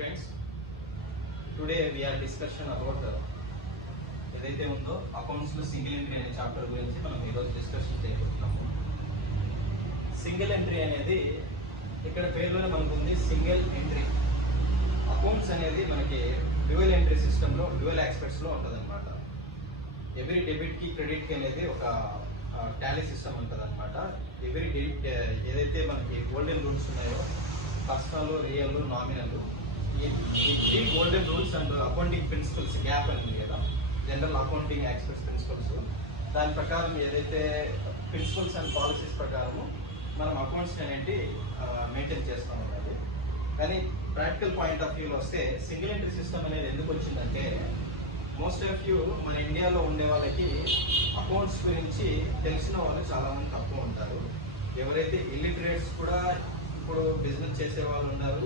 friends, today we are discussion about ఏదైతే ఉందో accounts లో సింగిల్ ఎంట్రీ అనే చాప్టర్ గురించి మనం ఈరోజు డిస్కషన్ చేయబోతున్నాము. సింగిల్ ఎంట్రీ అనేది ఇక్కడ పేరులోనే మనకు ఉంది సింగిల్ ఎంట్రీ. అకౌంట్స్ అనేది మనకి డ్యూయల్ ఎంట్రీ సిస్టమ్ లో డ్యూయల్ ఆస్పెక్ట్స్ లో ఉంటుంది అనమాట. ఎవ్రీ డెబిట్ కి క్రెడిట్ కి అనేది ఒక టాలీ సిస్టమ్ ఉంటుంది అనమాట. ఎవ్రీ డెబిట్ ఏదైతే మనకి గోల్డెన్ రూల్స్ ఉన్నాయో పర్సనల్, రియల్, నామినల్, ఈ three golden rules and accounting principles gap అనేది కదా జనరల్ అకౌంటింగ్ యాక్సెస్ ప్రిన్సిపల్స్, దాని ప్రకారం ఏదైతే ప్రిన్సిపల్స్ అండ్ పాలసీస్ ప్రకారము మనం అకౌంట్స్ అనేది మెయింటైన్ చేస్తాం అన్నది. కానీ ప్రాక్టికల్ పాయింట్ ఆఫ్ వ్యూలో వస్తే సింగిల్ ఎంట్రీ సిస్టమ్ అనేది ఎందుకు వచ్చిందంటే మోస్ట్ ఆఫ్ యూ మన ఇండియాలో ఉండే వాళ్ళకి అకౌంట్స్ గురించి తెలిసిన వాళ్ళు చాలామంది తక్కువ ఉంటారు. ఎవరైతే ఇల్లిటరేట్స్ కూడా ఇప్పుడు బిజినెస్ చేసే వాళ్ళు ఉన్నారు,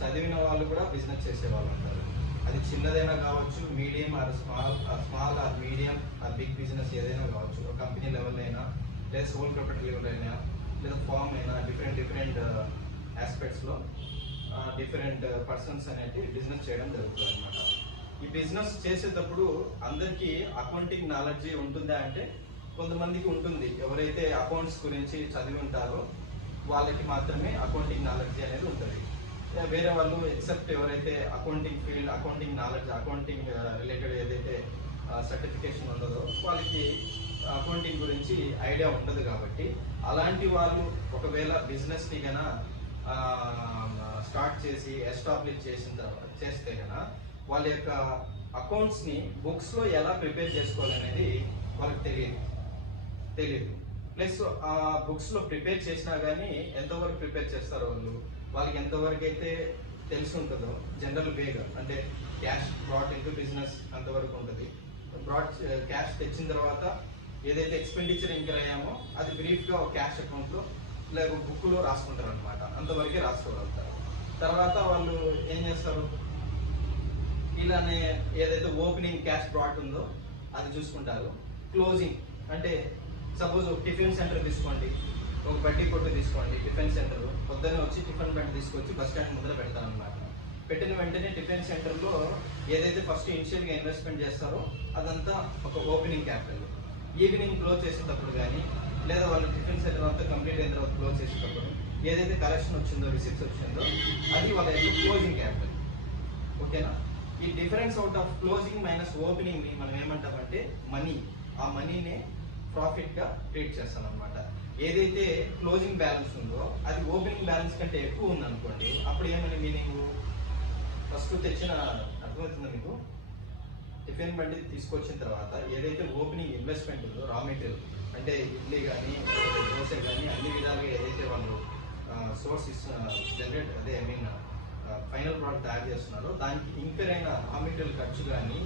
చదివిన వాళ్ళు కూడా బిజినెస్ చేసే వాళ్ళు ఉంటారు. అది చిన్నదైనా కావచ్చు, medium or small or medium or big business ఏదైనా కావచ్చు, కంపెనీ లెవెల్ అయినా లేదా సోల్ ప్రొపర్టీ లెవెల్ అయినా లేదా ఫామ్ అయినా డిఫరెంట్ ఆస్పెక్ట్స్లో డిఫరెంట్ పర్సన్స్ అనేది బిజినెస్ చేయడం జరుగుతుంది అనమాట. ఈ బిజినెస్ చేసేటప్పుడు అందరికీ అకౌంటింగ్ నాలెడ్జ్ ఉంటుందా అంటే కొంతమందికి ఉంటుంది. ఎవరైతే అకౌంట్స్ గురించి చదివి ఉంటారో వాళ్ళకి మాత్రమే అకౌంటింగ్ నాలెడ్జ్ అనేది ఉంటుంది. వేరే వాళ్ళు ఎక్సెప్ట్ ఎవరైతే accounting field, accounting knowledge, accounting related ఏదైతే సర్టిఫికేషన్ ఉండదో వాళ్ళకి అకౌంటింగ్ గురించి ఐడియా ఉండదు. కాబట్టి అలాంటి వాళ్ళు ఒకవేళ బిజినెస్ని కన్నా స్టార్ట్ చేసి ఎస్టాబ్లిష్ చేస్తే కన్నా వాళ్ళ యొక్క అకౌంట్స్ని బుక్స్లో ఎలా ప్రిపేర్ చేసుకోవాలనేది వాళ్ళకి తెలియదు. ప్లస్ ఆ బుక్స్లో ప్రిపేర్ చేసినా కానీ ఎంతవరకు ప్రిపేర్ చేస్తారో వాళ్ళకి ఎంతవరకు అయితే తెలిసి ఉంటుందో జనరల్ వేగా, అంటే క్యాష్ బ్రాట్ ఇంటూ బిజినెస్ అంతవరకు ఉంటుంది. క్యాష్ తెచ్చిన తర్వాత ఏదైతే ఎక్స్పెండిచర్ ఇంకర్ అయ్యామో అది బ్రీఫ్గా ఒక క్యాష్ అకౌంట్లో లేక బుక్లో రాసుకుంటారు అనమాట. అంతవరకే రాసుకోగలుగుతారు. తర్వాత వాళ్ళు ఏం చేస్తారు, ఇలానే ఏదైతే ఓపెనింగ్ క్యాష్ బ్రాట్ ఉందో అది చూసుకుంటారు. క్లోజింగ్ అంటే సపోజ్ ఒక టిఫిన్ సెంటర్ తీసుకోండి, ఒక బడ్డీ కొట్టు తీసుకోండి. టిఫిన్ సెంటర్ పొద్దున్న వచ్చి టిఫిన్ బండి తీసుకొచ్చి బస్ స్టాండ్ ముందర పెడతాను అనమాట. పెట్టిన వెంటనే టిఫిన్ సెంటర్లో ఏదైతే ఫస్ట్ ఇనిషియల్గా ఇన్వెస్ట్మెంట్ చేస్తారో అదంతా ఒక ఓపెనింగ్ క్యాపిటల్. ఈవినింగ్ క్లోజ్ చేసేటప్పుడు కానీ లేదా వాళ్ళు టిఫిన్ సెంటర్ అంతా కంప్లీట్ అయిన తర్వాత క్లోజ్ చేసేటప్పుడు ఏదైతే కలెక్షన్ వచ్చిందో, రిసిప్ట్స్ వచ్చిందో అది వాళ్ళ యొక్క క్లోజింగ్ క్యాపిటల్. ఓకేనా? ఈ difference out of closing minus ఓపెనింగ్ని మనం ఏమంటామంటే మనీ. ఆ మనీనే ప్రాఫిట్గా ట్రీట్ చేస్తాం అనమాట. ఏదైతే క్లోజింగ్ బ్యాలెన్స్ ఉందో అది ఓపెనింగ్ బ్యాలెన్స్ కంటే ఎక్కువ ఉందనుకోండి, అప్పుడు ఏమని మీనింగ్, ఫస్ట్ తెచ్చిన అర్థమవుతుందా మీకు, టిఫిన్ బండి తీసుకొచ్చిన తర్వాత ఏదైతే ఓపెనింగ్ ఇన్వెస్ట్మెంట్ ఉందో రా మెటీరియల్ అంటే ఇడ్లీ కానీ దోశ కానీ అన్ని విధాలుగా ఏదైతే వాళ్ళు సోర్స్ జనరేట్ అదే ఫైనల్ ప్రోడక్ట్ తయారు చేస్తున్నారో దానికి ఇంకర్ అయిన రా మెటీరియల్ ఖర్చు కానీ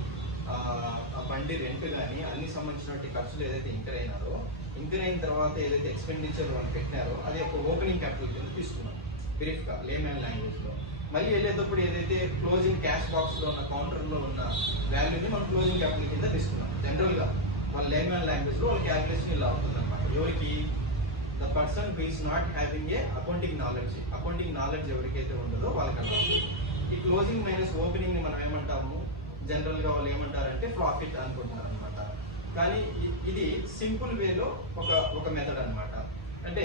ఆ బండి రెంట్ కానీ అన్ని సంబంధించినటువంటి ఖర్చులు ఏదైతే ఇంకర్ అయిన తర్వాత ఏదైతే ఎక్స్పెండిచర్ వాళ్ళు పెట్టినారో అది ఒక ఓపెనింగ్ క్యాపిటల్ కింద తీసుకున్నాం బ్రీఫ్గా లేమన్ లాంగ్వేజ్లో. మళ్ళీ వెళ్ళేటప్పుడు ఏదైతే క్లోజింగ్ క్యాష్ బాక్స్లో ఉన్న కౌంటర్లో ఉన్న వాల్యూని మనం క్లోజింగ్ క్యాపిటల్ కింద తీసుకున్నాం. జనరల్గా వాళ్ళ లేమన్ లాంగ్వేజ్లో వాళ్ళ క్యాల్కులేషన్ ఇలా ఉంటుంది అనమాట. ఎవరికి, the person who is not having a accounting knowledge ఎవరికైతే ఉండదో వాళ్ళకి అలా ఉంటుంది. ఈ క్లోజింగ్ మైనస్ ఓపెనింగ్ని మనం ఏమంటాము, జనరల్గా వాళ్ళు ఏమంటారంటే ప్రాఫిట్ అనుకుంటున్నారు అనమాట. కానీ ఇది సింపుల్ వేలో ఒక మెథడ్ అనమాట. అంటే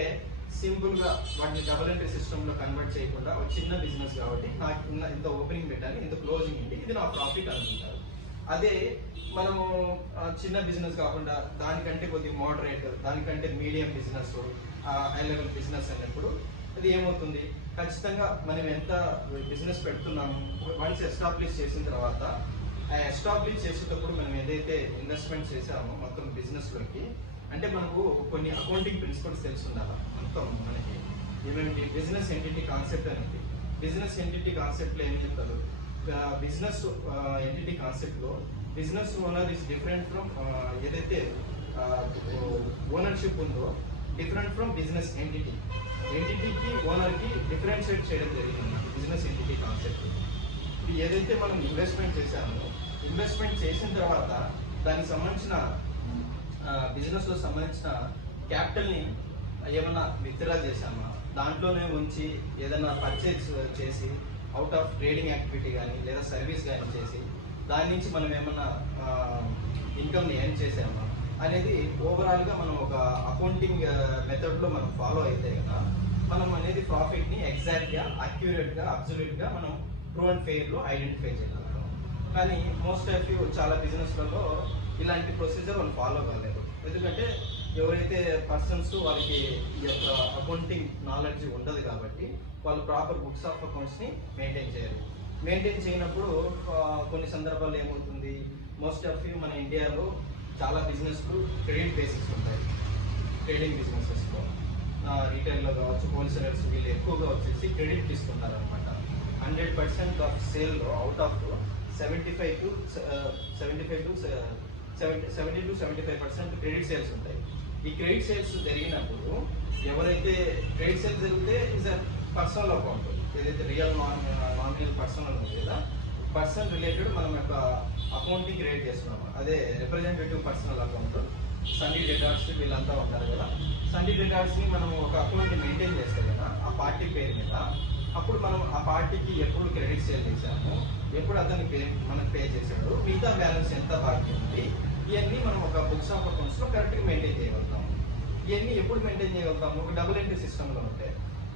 సింపుల్గా వాటిని డబుల్ ఎంట్రీ సిస్టంలో కన్వర్ట్ చేయకుండా ఒక చిన్న బిజినెస్ కాబట్టి నాకు ఇంత ఓపెనింగ్ పెట్టాలి, ఇంత క్లోజింగ్ ఉంది, ఇది నా ప్రాఫిట్ అనుకుంటారు. అదే మనము చిన్న బిజినెస్ కాకుండా దానికంటే కొద్దిగా మోడరేట్, దానికంటే medium business, high level business అన్నప్పుడు అది ఏమవుతుంది, ఖచ్చితంగా మనం ఎంత బిజినెస్ పెడుతున్నాము వన్స్ ఎస్టాబ్లిష్ చేసిన తర్వాత ఎస్టాబ్లిష్ చేసేటప్పుడు మనం ఏదైతే ఇన్వెస్ట్మెంట్ చేసామో మొత్తం బిజినెస్లోకి, అంటే మనకు కొన్ని అకౌంటింగ్ ప్రిన్సిపల్స్ తెలిసి ఉండాలి. మొత్తం మనకి ఏమేమి బిజినెస్ ఎంటిటీ కాన్సెప్ట్ అనేది, బిజినెస్ ఎంటిటీ కాన్సెప్ట్లో ఏం చెప్తారు, బిజినెస్ ఎంటిటీ కాన్సెప్ట్లో business owner is different from ఏదైతే ఓనర్షిప్ ఉందో డిఫరెంట్ ఫ్రమ్ బిజినెస్ ఎంటిటీకి ఓనర్కి డిఫరెన్షియేట్ చేయడం జరిగింది బిజినెస్ ఎంటిటీ కాన్సెప్ట్. ఇప్పుడు ఏదైతే మనం ఇన్వెస్ట్మెంట్ చేశామో ఇన్వెస్ట్మెంట్ చేసిన తర్వాత దానికి సంబంధించిన బిజినెస్లో సంబంధించిన క్యాపిటల్ని ఏమన్నా విత్డ్రా చేశామా, దాంట్లోనే ఉంచి ఏదైనా పర్చేజ్ చేసి అవుట్ ఆఫ్ ట్రేడింగ్ యాక్టివిటీ కానీ లేదా సర్వీస్ కానీ చేసి దాని నుంచి మనం ఏమన్నా ఇన్కమ్ని ఎర్న్ చేసామా అనేది ఓవరాల్గా మనం ఒక అకౌంటింగ్ మెథడ్లో మనం ఫాలో అయితే కదా మనం అనేది ప్రాఫిట్ని ఎగ్జాక్ట్గా అక్యురేట్గా అబ్జల్యూట్గా మనం ట్రూ అండ్ ఫెయిర్లో ఐడెంటిఫై చేయగలుగుతాం. కానీ మోస్ట్ ఆఫ్ యూ చాలా బిజినెస్లలో ఇలాంటి ప్రొసీజర్ వాళ్ళు ఫాలో కాలేదు. ఎందుకంటే ఎవరైతే పర్సన్స్ వాళ్ళకి ఈ యొక్క అకౌంటింగ్ నాలెడ్జ్ ఉండదు కాబట్టి వాళ్ళు ప్రాపర్ బుక్స్ ఆఫ్ అకౌంట్స్ని మెయింటైన్ చేయరు. మెయింటైన్ చేయనప్పుడు కొన్ని సందర్భాల్లో ఏమవుతుంది, మోస్ట్ ఆఫ్ యూ మన ఇండియాలో చాలా బిజినెస్లు క్రెడిట్ బేసిస్ ఉంటాయి. ట్రేడింగ్ బిజినెసెస్లో రీటైల్లో కావచ్చు, హోల్సేలర్స్ వీళ్ళు ఎక్కువగా వచ్చేసి క్రెడిట్ తీసుకుంటారు అనమాట. 100% ఆఫ్ సేల్లో out of 70 to 75% credit sales ఉంటాయి. ఈ క్రెడిట్ సేల్స్ జరిగినప్పుడు ఎవరైతే క్రెడిట్ సేల్స్ జరిగితే ఇస్ అ పర్సనల్ అకౌంట్, ఏదైతే రియల్ నామినల్ పర్సనల్ ఉంది కదా, పర్సన్ రిలేటెడ్ మనం యొక్క అకౌంట్ని క్రియేట్ చేస్తున్నాము. అదే రిప్రజెంటేటివ్ పర్సనల్ అకౌంట్, సండీ డెటార్స్ వీళ్ళంతా ఉంటారు కదా. సండీ డెటార్స్ని మనం ఒక అకౌంట్ని మెయింటైన్ చేస్తే కదా ఆ పార్టీ పేరు మీద, అప్పుడు మనం ఆ పార్టీకి ఎప్పుడు క్రెడిట్ సేల్ చేశాము, ఎప్పుడు అతన్ని మనకు పే చేశాడు, మిగతా బ్యాలెన్స్ ఎంత బాకీ ఉంది, ఇవన్నీ మనం ఒక బుక్స్ ఆఫ్ అకౌంట్స్లో కరెక్ట్గా మెయింటైన్ చేయగలుగుతాము. ఇవన్నీ ఎప్పుడు మెయింటైన్ చేయగలుగుతాము, ఒక డబుల్ ఎంట్రీ సిస్టంలో ఉంటాయి.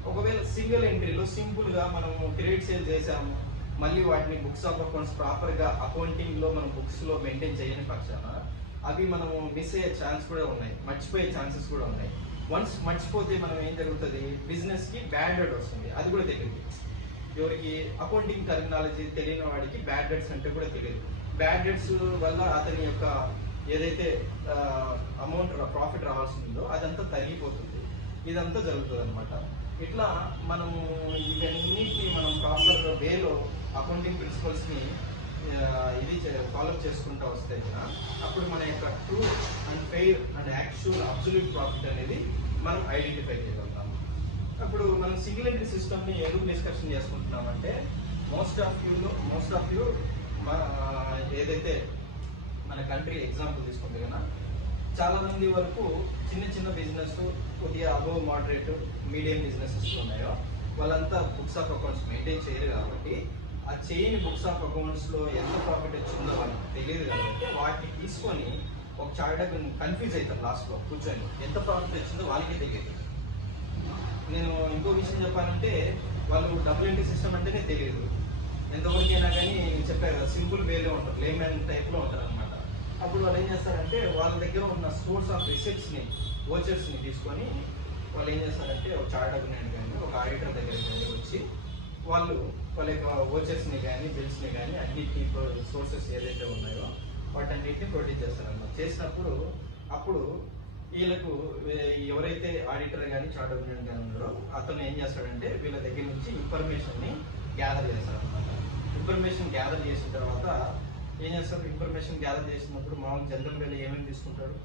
ఒకవేళ సింగిల్ ఎంట్రీలో సింపుల్గా మనం క్రెడిట్ సేల్ చేసాము, మళ్ళీ వాటిని బుక్స్ ఆఫ్ అకౌంట్స్ ప్రాపర్గా అకౌంటింగ్లో మనం బుక్స్లో మెయింటైన్ చేయని పక్షాన అవి మనము మిస్ అయ్యే ఛాన్స్ కూడా ఉన్నాయి, మర్చిపోయే ఛాన్సెస్ కూడా ఉన్నాయి. వన్స్ మర్చిపోతే మనం ఏం జరుగుతుంది, బిజినెస్కి బ్యాడ్ డెట్ వస్తుంది. అది కూడా తెలియదు ఎవరికి, అకౌంటింగ్ టెర్మినాలజీ తెలియని వాడికి బ్యాడ్ డెట్స్ అంటే కూడా తెలియదు. బ్యాడ్ డెట్స్ వల్ల అతని యొక్క ఏదైతే అమౌంట్ ప్రాఫిట్ రావాల్సి ఉందో అదంతా తరిగిపోతుంది. ఇదంతా జరుగుతుంది అనమాట. ఇట్లా మనము ఇవన్నిటిని మనం ప్రాపర్ వేలో అకౌంటింగ్ ప్రిన్సిపల్స్ని ఇది ఫాలో చేసుకుంటూ వస్తే కదా అప్పుడు మన యొక్క true and fair and actual absolute profit అనేది మనం ఐడెంటిఫై చేయగలుగుతాము. అప్పుడు మనం సింగిల్ ఎంట్రీ సిస్టమ్ని ఎందుకు డిస్కషన్ చేసుకుంటున్నామంటే మోస్ట్ ఆఫ్ యూ ఏదైతే మన కంట్రీ ఎగ్జాంపుల్ తీసుకుంటే కదా చాలా మంది వరకు చిన్న బిజినెస్ కొద్దిగా అబోవ్ మోడరేట్ మీడియం బిజినెసెస్ ఉన్నాయో వాళ్ళంతా బుక్స్ ఆఫ్ అకౌంట్స్ మెయింటైన్ చేయరు కాబట్టి ఆ చేయని బుక్స్ ఆఫ్ అకౌంట్స్లో ఎంత ప్రాఫిట్ వచ్చిందో వాళ్ళకి తెలియదు కాబట్టి వాటిని తీసుకొని ఒక చార్ట్ కన్ఫ్యూజ్ అవుతారు లాస్ట్లో కూర్చొని, ఎంత ప్రాఫిట్ వచ్చిందో వాళ్ళకే తెలియదు. నేను ఇంకో విషయం చెప్పాలంటే వాళ్ళు డబుల్ ఎంట్రీ సిస్టమ్ అంటేనే తెలియదు. ఎంతవరకు అయినా కానీ చెప్పారు కదా సింపుల్ వేలో ఉంటారు, లేమ్యాన్ టైప్లో ఉంటారు అనమాట. అప్పుడు వాళ్ళు ఏం చేస్తారంటే వాళ్ళ దగ్గర ఉన్న సోర్స్ ఆఫ్ రిసిప్ట్స్ని వోచర్స్ని తీసుకొని వాళ్ళు ఏం చేస్తారంటే ఒక చార్ట్ అకౌంటెంట్ కానీ ఒక ఆడిటర్ దగ్గర కానీ వచ్చి వాళ్ళ యొక్క వోచర్స్ని కానీ బిల్స్ని కానీ అన్నిటిని సోర్సెస్ ఏదైతే ఉన్నాయో వాటన్నిటిని ప్రొడ్యూస్ చేస్తారన్నమాట. చేసినప్పుడు అప్పుడు వీళ్ళకు ఎవరైతే ఆడిటర్ కానీ చార్ట్ అకౌంటెంట్ కానీ ఉన్నారో అతను ఏం చేస్తాడంటే వీళ్ళ దగ్గర నుంచి ఇన్ఫర్మేషన్ని గ్యాదర్ చేస్తారనమాట. ఇన్ఫర్మేషన్ గ్యాదర్ చేసిన తర్వాత ఏం చేస్తారు, ఇన్ఫర్మేషన్ గ్యాదర్ చేసినప్పుడు మామూలు జనరల్ వేలు ఏమేమి తీసుకుంటారు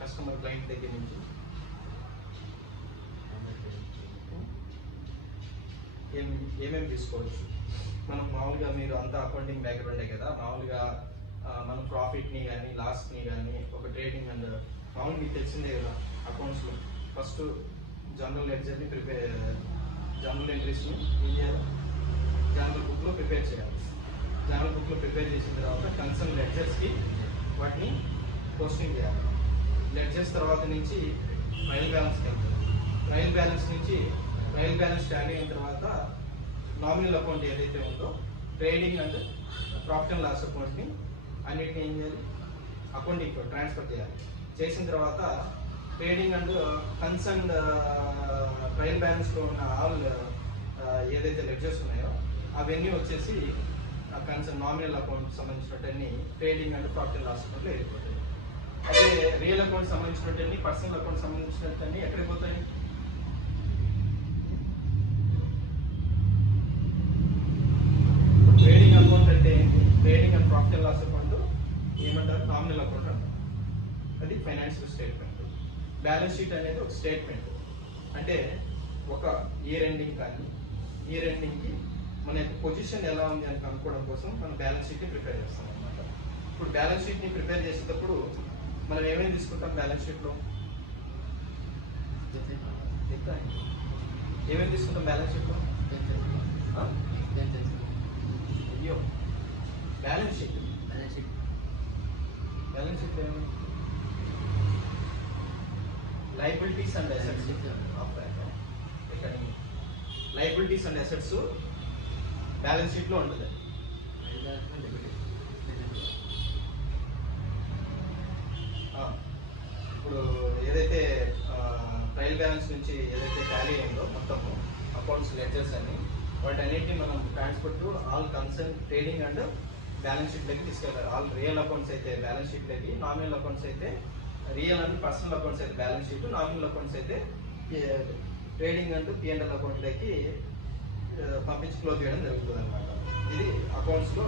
కస్టమర్ క్లయింట్ దగ్గర నుంచి ఏమేమి తీసుకోవచ్చు. మనం మామూలుగా మీరు అంతా అకౌంటింగ్ బ్యాక్గ్రౌండే కదా, మామూలుగా మన ప్రాఫిట్ని కానీ లాస్ని కానీ ఒక ట్రేడింగ్ అండ్ మామూలు మీకు తెలిసిందే కదా అకౌంట్స్లో ఫస్ట్ జనరల్ లెడ్జర్ని జనరల్ ఎంట్రీస్ని ఏం చేయాలి, జనరల్ బుక్లో ప్రిపేర్ చేయాలి. జనరల్ బుక్లో ప్రిపేర్ చేసిన తర్వాత కన్సర్న్ లెడ్జర్స్కి వాటిని పోస్టింగ్ చేయాలి. లెడ్జర్స్ తర్వాత నుంచి ట్రయల్ బ్యాలెన్స్కి వెళ్తుంది. ట్రయల్ బ్యాలెన్స్ టాలీ అయిన తర్వాత నామినల్ అకౌంట్ ఏదైతే ఉందో trading and profit and loss అకౌంట్ని అన్నిటిని ఏం చేయాలి, అకౌంటింగ్ ట్రాన్స్ఫర్ చేయాలి. చేసిన తర్వాత ట్రేడింగ్ అండ్ కన్సర్న్ ట్రయల్ బ్యాలెన్స్లో ఉన్న ఆల్ ఏదైతే లెడ్జర్స్ ఉన్నాయో అవన్నీ వచ్చేసి కన్సర్న్ నామినల్ అకౌంట్ సంబంధించినవన్నీ trading and profit and loss అకౌంట్లో వెళ్ళిపోతాయి. అదే రియల్ అకౌంట్ సంబంధించినవన్నీ పర్సనల్ అకౌంట్ సంబంధించినవన్నీ ఎక్కడికి పోతాయి, ట్రేడింగ్ అకౌంట్ అంటే ఏంటి, trading and profit and loss account ఏమంటారు, నామినల్ అకౌంట్ అంటారు. అది ఫైనాన్షియల్ స్టేట్మెంట్. బ్యాలెన్స్ షీట్ అనేది ఒక స్టేట్మెంట్, అంటే ఒక ఇయర్ ఎండింగ్ కానీ ఇయర్ ఎండింగ్కి మన యొక్క పొజిషన్ ఎలా ఉంది అని కనుక్కోవడం కోసం మనం బ్యాలెన్స్ షీట్ని ప్రిపేర్ చేస్తాం అనమాట. ఇప్పుడు బ్యాలెన్స్ షీట్ని ప్రిపేర్ చేసేటప్పుడు మనం ఏమేమి తీసుకుంటాం బ్యాలెన్స్ షీట్లో, ఏమేమి తీసుకుంటాం బ్యాలెన్స్ షీట్లో? అయ్యో, బ్యాలెన్స్ షీట్ ఏమి? Liabilities and assets. Liabilities and assets balance షీట్లో ఉంటుంది. ఇప్పుడు ఏదైతే ట్రయల్ బ్యాలెన్స్ నుంచి ఏదైతే టాలీ అయిందో మొత్తము అకౌంట్స్ లెడ్జర్స్ అని వాటన్నిటిని మనం transfer to all concern trading and balance షీట్లోకి తీసుకెళ్ళాలి. ఆల్ రియల్ అకౌంట్స్ అయితే బ్యాలెన్స్ షీట్లోకి, నామినల్ అకౌంట్స్ అయితే రియల్ అండ్ పర్సనల్ అకౌంట్స్ అయితే బ్యాలెన్స్ షీట్, నామినల్ అకౌంట్స్ అయితే ట్రేడింగ్ అండ్ P&L అకౌంట్లోకి పంపించి క్లోజ్ చేయడం జరుగుతుంది అనమాట. ఇది అకౌంట్స్లో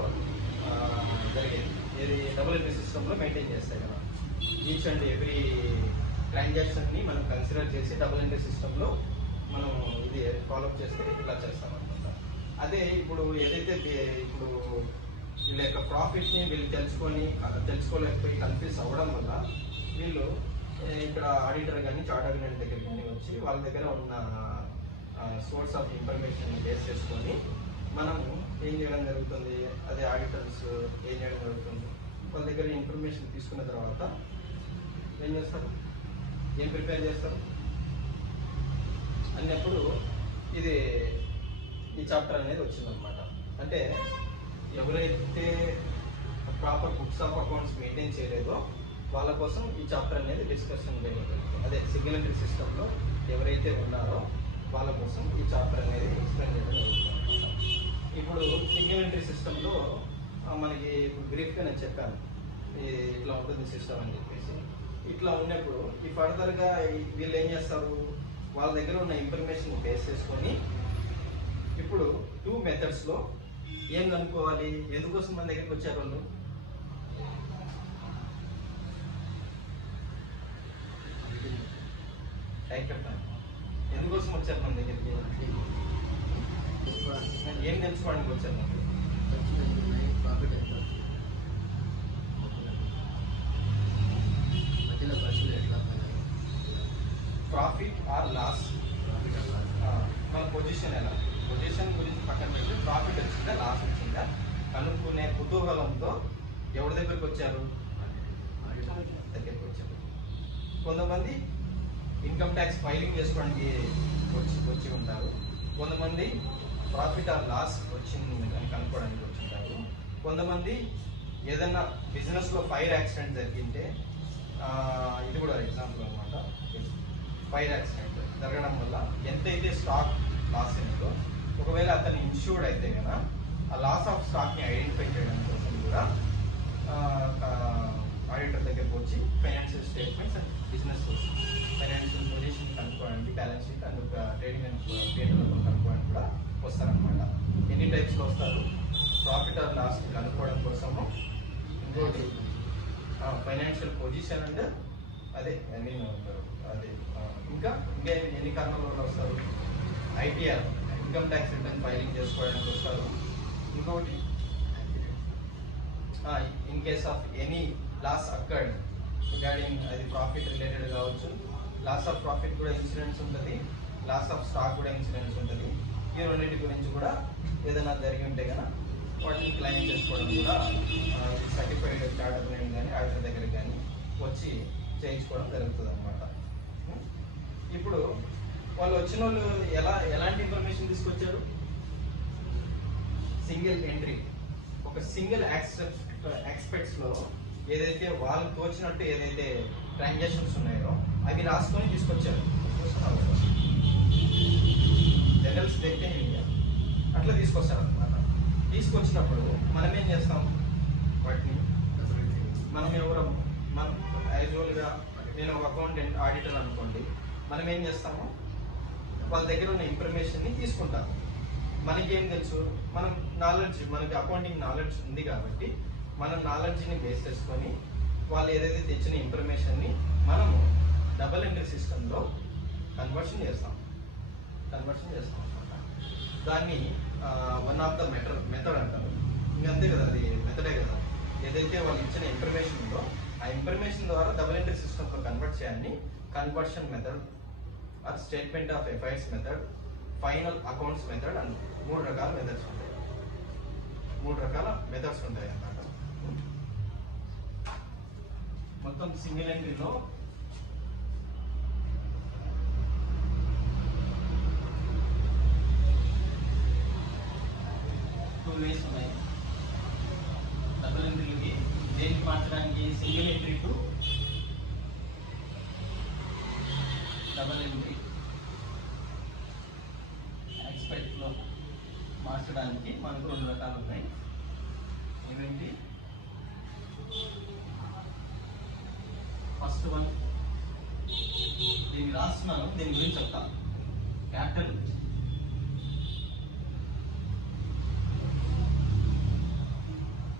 జరిగేది. ఇది డబుల్ ఎంట్రీ సిస్టంలో మెయింటైన్ చేస్తాయి కదా. ఈచ్ అండ్ ఎవ్రీ ట్రాన్సాక్షన్ని మనం కన్సిడర్ చేసి డబుల్ ఎంట్రీ సిస్టంలో మనం ఇది ఫాలోఅప్ చేస్తే ఇలా చేస్తాం అనమాట. అదే ఇప్పుడు ఏదైతే ఇప్పుడు వీళ్ళ యొక్క ప్రాఫిట్ని వీళ్ళు తెలుసుకోలేకపోయి కన్ఫ్యూజ్ అవ్వడం వల్ల వీళ్ళు ఇక్కడ ఆడిటర్ కానీ చార్ట్ అకౌంటెంట్ దగ్గరికి కానీ వచ్చి వాళ్ళ దగ్గర ఉన్న సోర్స్ ఆఫ్ ఇన్ఫర్మేషన్ బేస్ చేసుకొని మనము ఏం చేయడం జరుగుతుంది, అదే ఆడిటర్స్ ఏం చేయడం జరుగుతుంది, వాళ్ళ దగ్గర ఇన్ఫర్మేషన్ తీసుకున్న తర్వాత ఏం చేస్తారు, ఏం ప్రిపేర్ చేస్తారు అన్నప్పుడు ఇది ఈ చాప్టర్ అనేది వచ్చిందనమాట. అంటే ఎవరైతే proper books of accounts maintain చేయలేదో వాళ్ళ కోసం ఈ చాప్టర్ అనేది డిస్కషన్ జరిగింది. అదే సింగిల్ ఎంట్రీ సిస్టంలో ఎవరైతే ఉన్నారో వాళ్ళ కోసం ఈ చాప్టర్ అనేది ఎక్స్ప్లెయిన్ చేయడం జరుగుతుంది. ఇప్పుడు సింగిల్ ఎంట్రీ సిస్టంలో మనకి ఇప్పుడు బ్రీఫ్గా నేను చెప్పాను ఇట్లా ఉంటుంది సిస్టమ్ అని చెప్పేసి. ఇట్లా ఉన్నప్పుడు ఈ ఫర్దర్గా వీళ్ళు ఏం చేస్తారు, వాళ్ళ దగ్గర ఉన్న ఇన్ఫర్మేషన్ బేస్ చేసుకొని ఇప్పుడు 2 మెథడ్స్లో ఏం కనుక్కోవాలి, ఎందుకోసం మన దగ్గరికి వచ్చారు వాళ్ళు, ఎందుకోసం వచ్చారు మన దగ్గరికి, ఏం తెలుసుకోవడానికి వచ్చారు మన ప్రాఫిట్ ఆర్ లాస్, మన పొజిషన్ ఎలా, పొజిషన్ గురించి పక్కన పెట్టి ప్రాఫిట్ వచ్చిందా లాస్ వచ్చిందా కనుక్కునే కుతూహలంతో ఎవరి దగ్గరికి వచ్చారు, దగ్గరికి వచ్చారు. కొంతమంది ఇన్కమ్ ట్యాక్స్ ఫైలింగ్ చేసుకోవడానికి వచ్చి ఉంటారు, కొంతమంది ప్రాఫిట్ ఆర్ లాస్ వచ్చింది అని కనుక్కోవడానికి వచ్చి ఉంటారు, కొంతమంది ఏదైనా బిజినెస్లో ఫైర్ యాక్సిడెంట్ జరిగింటే, ఇది కూడా ఎగ్జాంపుల్ అనమాట. ఫైర్ యాక్సిడెంట్ జరగడం వల్ల ఎంతైతే స్టాక్ లాస్ అయిందో, ఒకవేళ అతను ఇన్సూర్డ్ అయితే కనుక ఆ లాస్ ఆఫ్ స్టాక్ని ఐడెంటిఫై చేయడం కోసం కూడా ఆడిటర్ దగ్గరకు వచ్చి financial statements and business financial position కనుక్కోవడానికి, balance sheet and trading and P&L కనుక్కోవడానికి కూడా వస్తారనమాట. ఎన్ని టైప్స్లో వస్తారు, ప్రాఫిట్ ఆర్ లాస్ కనుక్కోవడం కోసము, ఇంకోటి ఫైనాన్షియల్ పొజిషన్ అండ్ అదే అదే ఇంకా ఎన్ని కారణాల వల్ల వస్తారు, ITR income tax return filing చేసుకోవడానికి వస్తారు, ఇంకోటి in case of any loss occurred regarding అది ప్రాఫిట్ రిలేటెడ్ కావచ్చు, లాస్ ఆఫ్ ప్రాఫిట్ కూడా ఇన్సూరెన్స్ ఉంటుంది, లాస్ ఆఫ్ స్టాక్ కూడా ఇన్సూరెన్స్ ఉంటుంది. ఈ రెండింటి గురించి కూడా ఏదైనా జరిగి ఉంటే కనుక వాటిని క్లెయిమ్ చేసుకోవడం కూడా సర్టిఫైడ్ చార్ట్ అకౌంటెంట్ కానీ ఆడిటర్ దగ్గరికి కానీ వచ్చి చేయించుకోవడం జరుగుతుంది అనమాట. ఇప్పుడు వాళ్ళు వచ్చిన వాళ్ళు ఎలాంటి ఇన్ఫర్మేషన్ తీసుకొచ్చారు, సింగిల్ ఎంట్రీ, ఒక సింగిల్ ఎక్స్పెక్ట్స్లో ఏదైతే వాళ్ళు తోచినట్టు ఏదైతే ట్రాన్సాక్షన్స్ ఉన్నాయో అవి రాసుకొని తీసుకొచ్చారు. జనరల్స్ దగ్గర ఇండియా అట్లా తీసుకొస్తారు అనమాట. తీసుకొచ్చినప్పుడు మనం ఏం చేస్తాం, వాటిని మనం మనం యాజువల్గా నేను ఒక అకౌంటెంట్ ఆడిటర్ అనుకోండి, మనం ఏం చేస్తాము, వాళ్ళ దగ్గర ఉన్న ఇన్ఫర్మేషన్ని తీసుకుంటాము. మనకేం తెలుసు, మనకి అకౌంటింగ్ నాలెడ్జ్ ఉంది కాబట్టి మన నాలెడ్జ్ని బేస్ చేసుకొని వాళ్ళు ఏదైతే తెచ్చిన ఇన్ఫర్మేషన్ని మనము డబుల్ ఎంట్రీ సిస్టంలో కన్వర్షన్ చేస్తాం అనమాట. దాన్ని వన్ ఆఫ్ ద మెథడ్ అంటారు. ఇంకంతే కదా, అది మెథడే కదా. ఏదైతే వాళ్ళు ఇచ్చిన ఇన్ఫర్మేషన్ ఉందో ఆ ఇన్ఫర్మేషన్ ద్వారా డబుల్ ఎంట్రీ సిస్టంలో కన్వర్ట్ చేయాలని conversion method or statement of affairs method, final accounts method అని 3 రకాల మెథడ్స్ ఉంటాయి. 3 రకాల మెథడ్స్ ఉంటాయి అన్నమాట. మొత్తం సింగిల్ ఎంట్రీలో వేస్ ఉన్నాయి. డబుల్ ఎంట్రీలకి దేనికి మార్చడానికి single entry to double entry expect లో మార్చడానికి మనకు 2 రకాలు ఉన్నాయి. ఇవేంటి? ఫస్ట్ వన్ దీన్ని రాస్తున్నాను, దీని గురించి చెప్తాను. Capital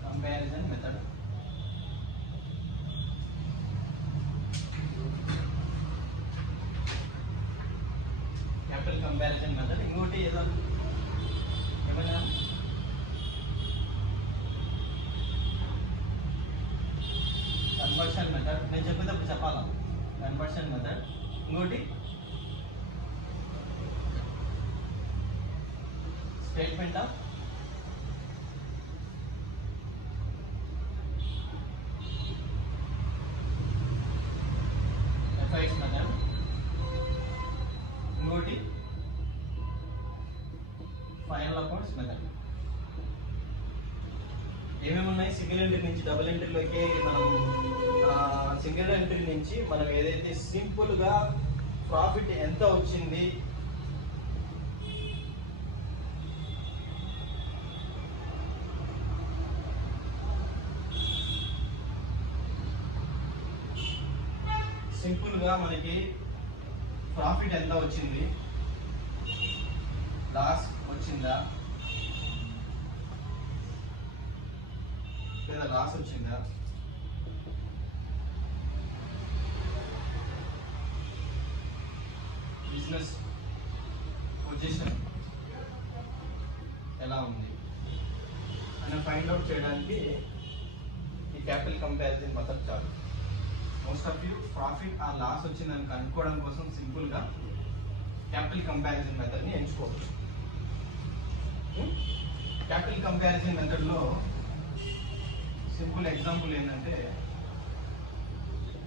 comparison method. Capital comparison method. ఇంకోటి ఏదో ఏమైనా కన్వర్షన్ మెథడ్. నేను చెప్పేటప్పుడు చెప్పాలా? Conversion method. ఇంకోటి స్టేట్మెంట్ ఆఫ్ ఎఫ్ఐఎస్ మెథడ్. ఇంకోటి ఫైనల్ అకౌంట్స్ మెథడ్. ఏమేమి ఉన్నాయి? సింగిల్ ఎంట్రీ నుంచి డబుల్ ఎంట్రీలోకి మనం సింగిల్ ఎంట్రీ నుంచి మనం ఏదైతే సింపుల్ గా ప్రాఫిట్ ఎంత వచ్చింది, సింపుల్ గా మనకి ప్రాఫిట్ ఎంత వచ్చింది, లాస్ వచ్చిందా లేదా లాస్ వచ్చిందా, బిజినెస్ పొజిషన్ ఎలా ఉంది అని ఫైండ్ అవుట్ చేయడానికి ఈ క్యాపిటల్ కంపారిజన్ మెథడ్ చాలు. మోస్ట్ ఆఫ్ యూ ప్రాఫిట్ ఆ లాస్ వచ్చిందని కనుక్కోవడం కోసం సింపుల్ గా క్యాపిటల్ కంపారిజన్ మెథడ్ ని ఎంచుకోవచ్చు. క్యాపిటల్ కంపారిజన్ మెథడ్ లో సింపుల్ ఎగ్జాంపుల్ ఏంటంటే,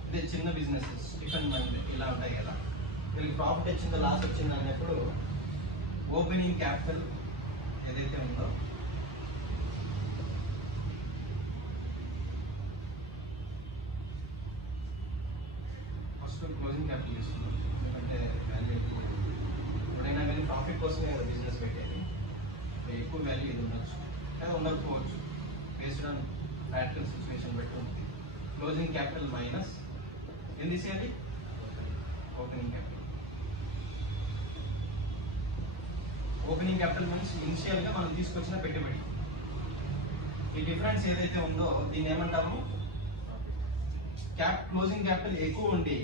ఇదే చిన్న బిజినెసెస్ టిఫిన్ బండి ఇలా ఉంటాయి కదా, వీళ్ళకి ప్రాఫిట్ వచ్చిందో లాస్ వచ్చిందో అన్నప్పుడు ఓపెనింగ్ క్యాపిటల్ ఏదైతే ఉందో ఫస్ట్ క్లోజింగ్ క్యాపిటల్ ఇస్తున్నాం. ఎందుకంటే వాల్యూ ఎప్పుడైనా కానీ ప్రాఫిట్ కోసమే కదా బిజినెస్ పెట్టేది. ఎక్కువ వాల్యూ ఇది ఉండొచ్చు కానీ ఉండకపోవచ్చు, బేస్డ్ ఆన్ ప్రాక్టికల్ సిచ్యువేషన్ బట్టి ఉంటుంది. క్లోజింగ్ క్యాపిటల్ మైనస్ ఏం తీసేయండి? Opening capital. Opening capital means initial గా మనం తీసుకొచ్చిన పెట్టుబడి. ఈ డిఫరెన్స్ ఏదైతే ఉందో దీన్ని ఏమంటాము? క్లోజింగ్ క్యాపిటల్ ఎక్కువ ఉండి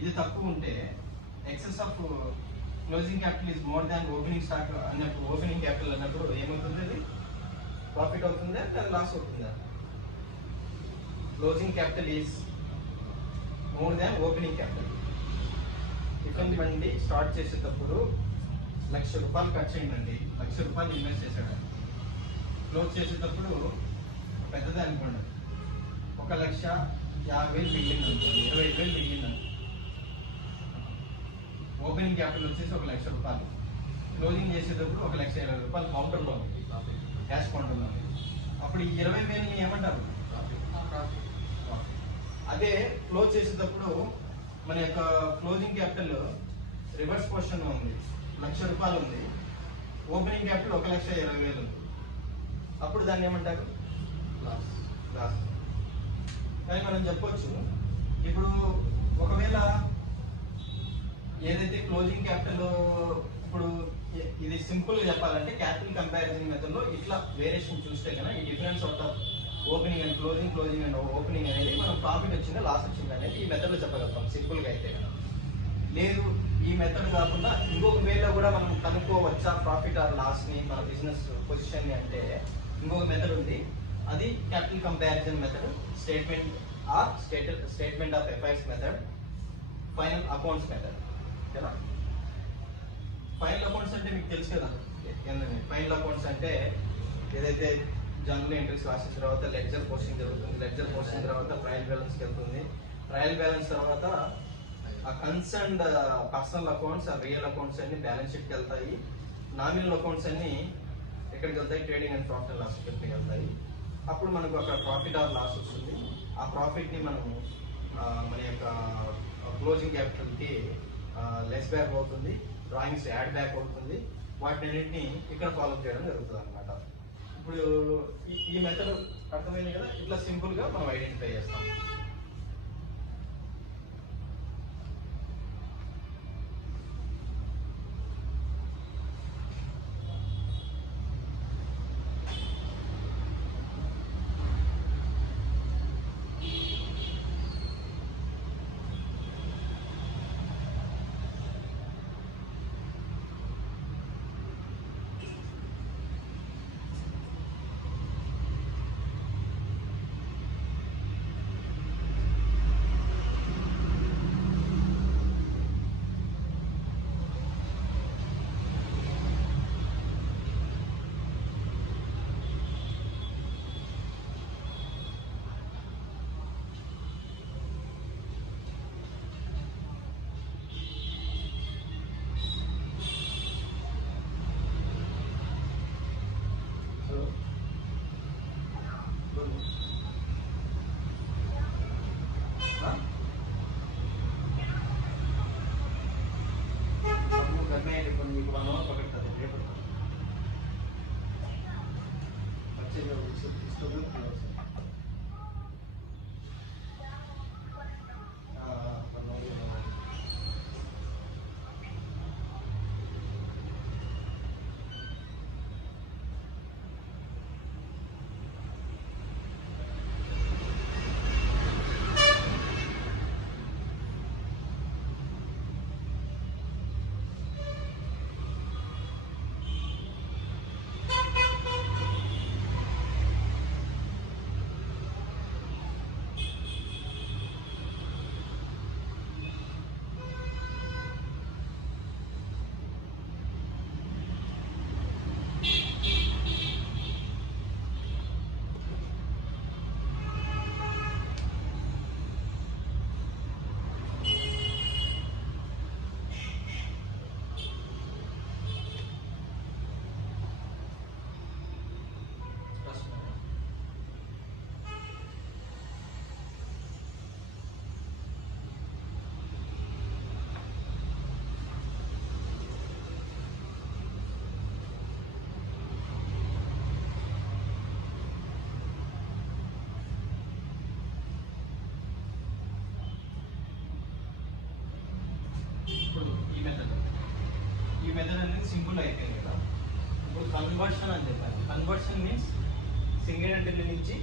ఇది తక్కువ ఉంటే, excess of closing capital is more than opening stock అన్నప్పుడు, ఓపెనింగ్ క్యాపిటల్ అన్నప్పుడు ఏమవుతుంది? అది ప్రాఫిట్ అవుతుందా లేదా లాస్ అవుతుందా? Closing capital is more than opening capital. Tiffin బండి స్టార్ట్ చేసేటప్పుడు ₹1,00,000 ఖర్చు అయిందండి, ₹1,00,000 ఇన్వెస్ట్ చేశాడండి. క్లోజ్ చేసేటప్పుడు పెద్దదే అనుకోండి, 1,50,000 మిగిలింది అనుకోండి, 25,000 మిగిలింది. ఓపెనింగ్ క్యాపిటల్ వచ్చేసి ₹1,00,000, క్లోజింగ్ చేసేటప్పుడు ₹1,20,000 కౌంటర్లో ఉంది, క్యాష్ కౌంటర్లో ఉంది. అప్పుడు ఈ 20,000ని ఏమంటారు? అదే క్లోజ్ చేసేటప్పుడు మన యొక్క క్లోజింగ్ క్యాపిటల్ రివర్స్ పొజిషన్ లో ఉంది, ₹1,00,000 ఉంది, ఓపెనింగ్ క్యాపిటల్ 1,20,000 ఉంది. అప్పుడు దాన్ని ఏమంటారు? లాస్. కానీ మనం చెప్పొచ్చు, ఇప్పుడు ఒకవేళ ఏదైతే క్లోజింగ్ క్యాపిటల్, ఇప్పుడు ఇది సింపుల్ గా చెప్పాలంటే క్యాపిటల్ కంపారిజన్ మెథడ్ లో ఇట్లా వేరియేషన్ చూస్తే కనుక ఈ difference of opening and closing and opening అనేది మనం ప్రాఫిట్ వచ్చిందా లాస్ వచ్చిందా అనేది ఈ మెథడ్ లో చెప్పగలుగుతాం సింపుల్ గా అయితే కనుక. లేదు ఈ మెథడ్ కాకుండా ఇంకొక వేలో కూడా మనం కనుక్కోవచ్చా ప్రాఫిట్ ఆర్ లాస్ ని, మన బిజినెస్ పొజిషన్ ని అంటే ఇంకొక మెథడ్ ఉంది, అది capital comparison method. Statement of affairs method, final accounts method. ఓకేనా? ఫైనల్ అకౌంట్స్ అంటే మీకు తెలుసు కదా ఏంటండి. ఫైనల్ అకౌంట్స్ అంటే ఏదైతే జనరల్ ఎంట్రీస్ రాసిన తర్వాత లెడ్జర్ పోస్టింగ్ జరుగుతుంది. లెడ్జర్ పోస్టింగ్ తర్వాత ట్రయల్ బ్యాలెన్స్కి వెళ్తుంది. ట్రయల్ బ్యాలెన్స్ తర్వాత ఆ కన్సర్న్డ్ పర్సనల్ అకౌంట్స్, ఆ రియల్ అకౌంట్స్ అన్ని బ్యాలెన్స్ షీట్కి వెళ్తాయి. నామినల్ అకౌంట్స్ అన్ని ఎక్కడికి వెళ్తాయి? Trading and profit and loss అకౌంట్కి వెళ్తాయి. అప్పుడు మనకు అక్కడ ప్రాఫిట్ ఆర్ లాస్ వస్తుంది. ఆ ప్రాఫిట్ని మనం మన యొక్క క్లోజింగ్ క్యాపిటల్కి లెస్ బ్యాక్ అవుతుంది, డ్రాయింగ్స్ యాడ్ బ్యాక్ అవుతుంది. వాటిని అన్నింటినీ ఇక్కడ ఫాలో చేయడం జరుగుతుంది అనమాట. ఇప్పుడు ఈ మెథడ్ అర్థమైంది కదా. ఇట్లా సింపుల్గా మనం ఐడెంటిఫై చేస్తాం. ఈ మెథడ్ అనేది సింపుల్ అయిపోయింది కదా. ఇప్పుడు కన్వర్షన్ అని చెప్పాలి. కన్వర్షన్ మీన్స్ సింగిల్ ఎంట్రీ నుంచి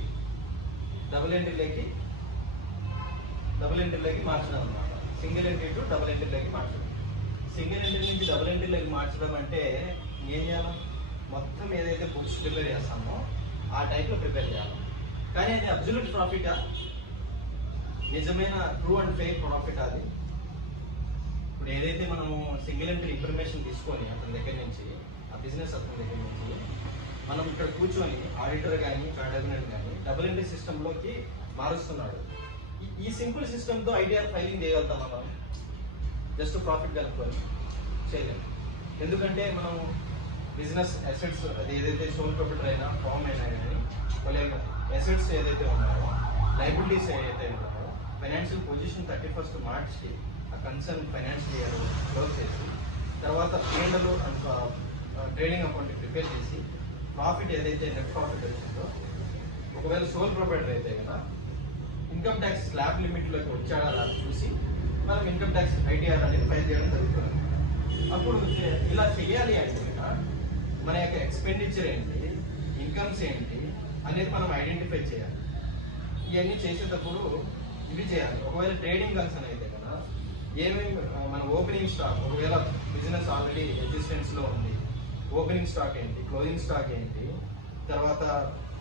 డబుల్ ఎంట్రీలోకి మార్చడం అనమాట. సింగిల్ ఎంట్రీ టు డబుల్ ఎంట్రీలోకి మార్చడం. సింగిల్ ఎంట్రీ నుంచి డబుల్ ఎంట్రీలోకి మార్చడం అంటే ఏం చేయాలి? మొత్తం ఏదైతే బుక్స్ ప్రిపేర్ చేస్తామో ఆ టైప్లో ప్రిపేర్ చేయాలి. కానీ అది అబ్సల్యూట్ ప్రాఫిటా? నిజమైన ట్రూ అండ్ ఫెయిర్ ప్రాఫిట్ అది? ఇప్పుడు ఏదైతే మనము సింగిల్ ఎంట్రీ ఇన్ఫర్మేషన్ తీసుకొని అతని దగ్గర నుంచి, ఆ బిజినెస్ అతని దగ్గర నుంచి మనం ఇక్కడ కూర్చొని ఆడిటర్ కానీ చార్టర్మెంట్ కానీ డబుల్ ఎంట్రీ సిస్టంలోకి మారుస్తున్నాడు. ఈ సింపుల్ సిస్టంతో ఐడిఆర్ ఫైలింగ్ చేయగలుగుతాం మనం? జస్ట్ ప్రాఫిట్ కనుక్కొని చేయలేము. ఎందుకంటే మనం బిజినెస్ అసెట్స్, అది ఏదైతే సోల్ ప్రొపరేటర్ అయినా ఫామ్ అయినా కానీ వాళ్ళ అసెట్స్ ఏదైతే ఉన్నాయో, లైబిలిటీస్ ఏదైతే ఉన్నాయో, ఫైనాన్షియల్ పొజిషన్ 31st మార్చ్కి ఆ కన్సర్న్ ఫైనాన్షియల్ ఇయర్ క్లోజ్ చేసి తర్వాత P&L and trading account prepare చేసి ప్రాఫిట్ ఏదైతే నెట్ ప్రాఫిట్ వచ్చిందో, ఒకవేళ సోల్ ప్రొపరేటర్ అయితే కనుక ఇన్కమ్ ట్యాక్స్ స్లాబ్ లిమిట్లోకి వచ్చాడా అలా చూసి మనం ఇన్కమ్ ట్యాక్స్ ఐటీఆర్ అనేది ఫైల్ చేయడం జరుగుతుంది. అప్పుడు ఇలా చేయాలి అంటే మన యొక్క ఎక్స్పెండిచర్ ఏంటి, ఇన్కమ్స్ ఏంటి అనేది మనం ఐడెంటిఫై చేయాలి. ఇవన్నీ చేసేటప్పుడు ఇవి చేయాలి. ఒకవేళ ట్రేడింగ్ కన్సర్న్ అయితే కదా ఏమేమి మన ఓపెనింగ్ స్టాక్, ఒకవేళ బిజినెస్ ఆల్రెడీ ఎగ్జిస్టెన్స్లో ఉంది, ఓపెనింగ్ స్టాక్ ఏంటి, క్లోజింగ్ స్టాక్ ఏంటి, తర్వాత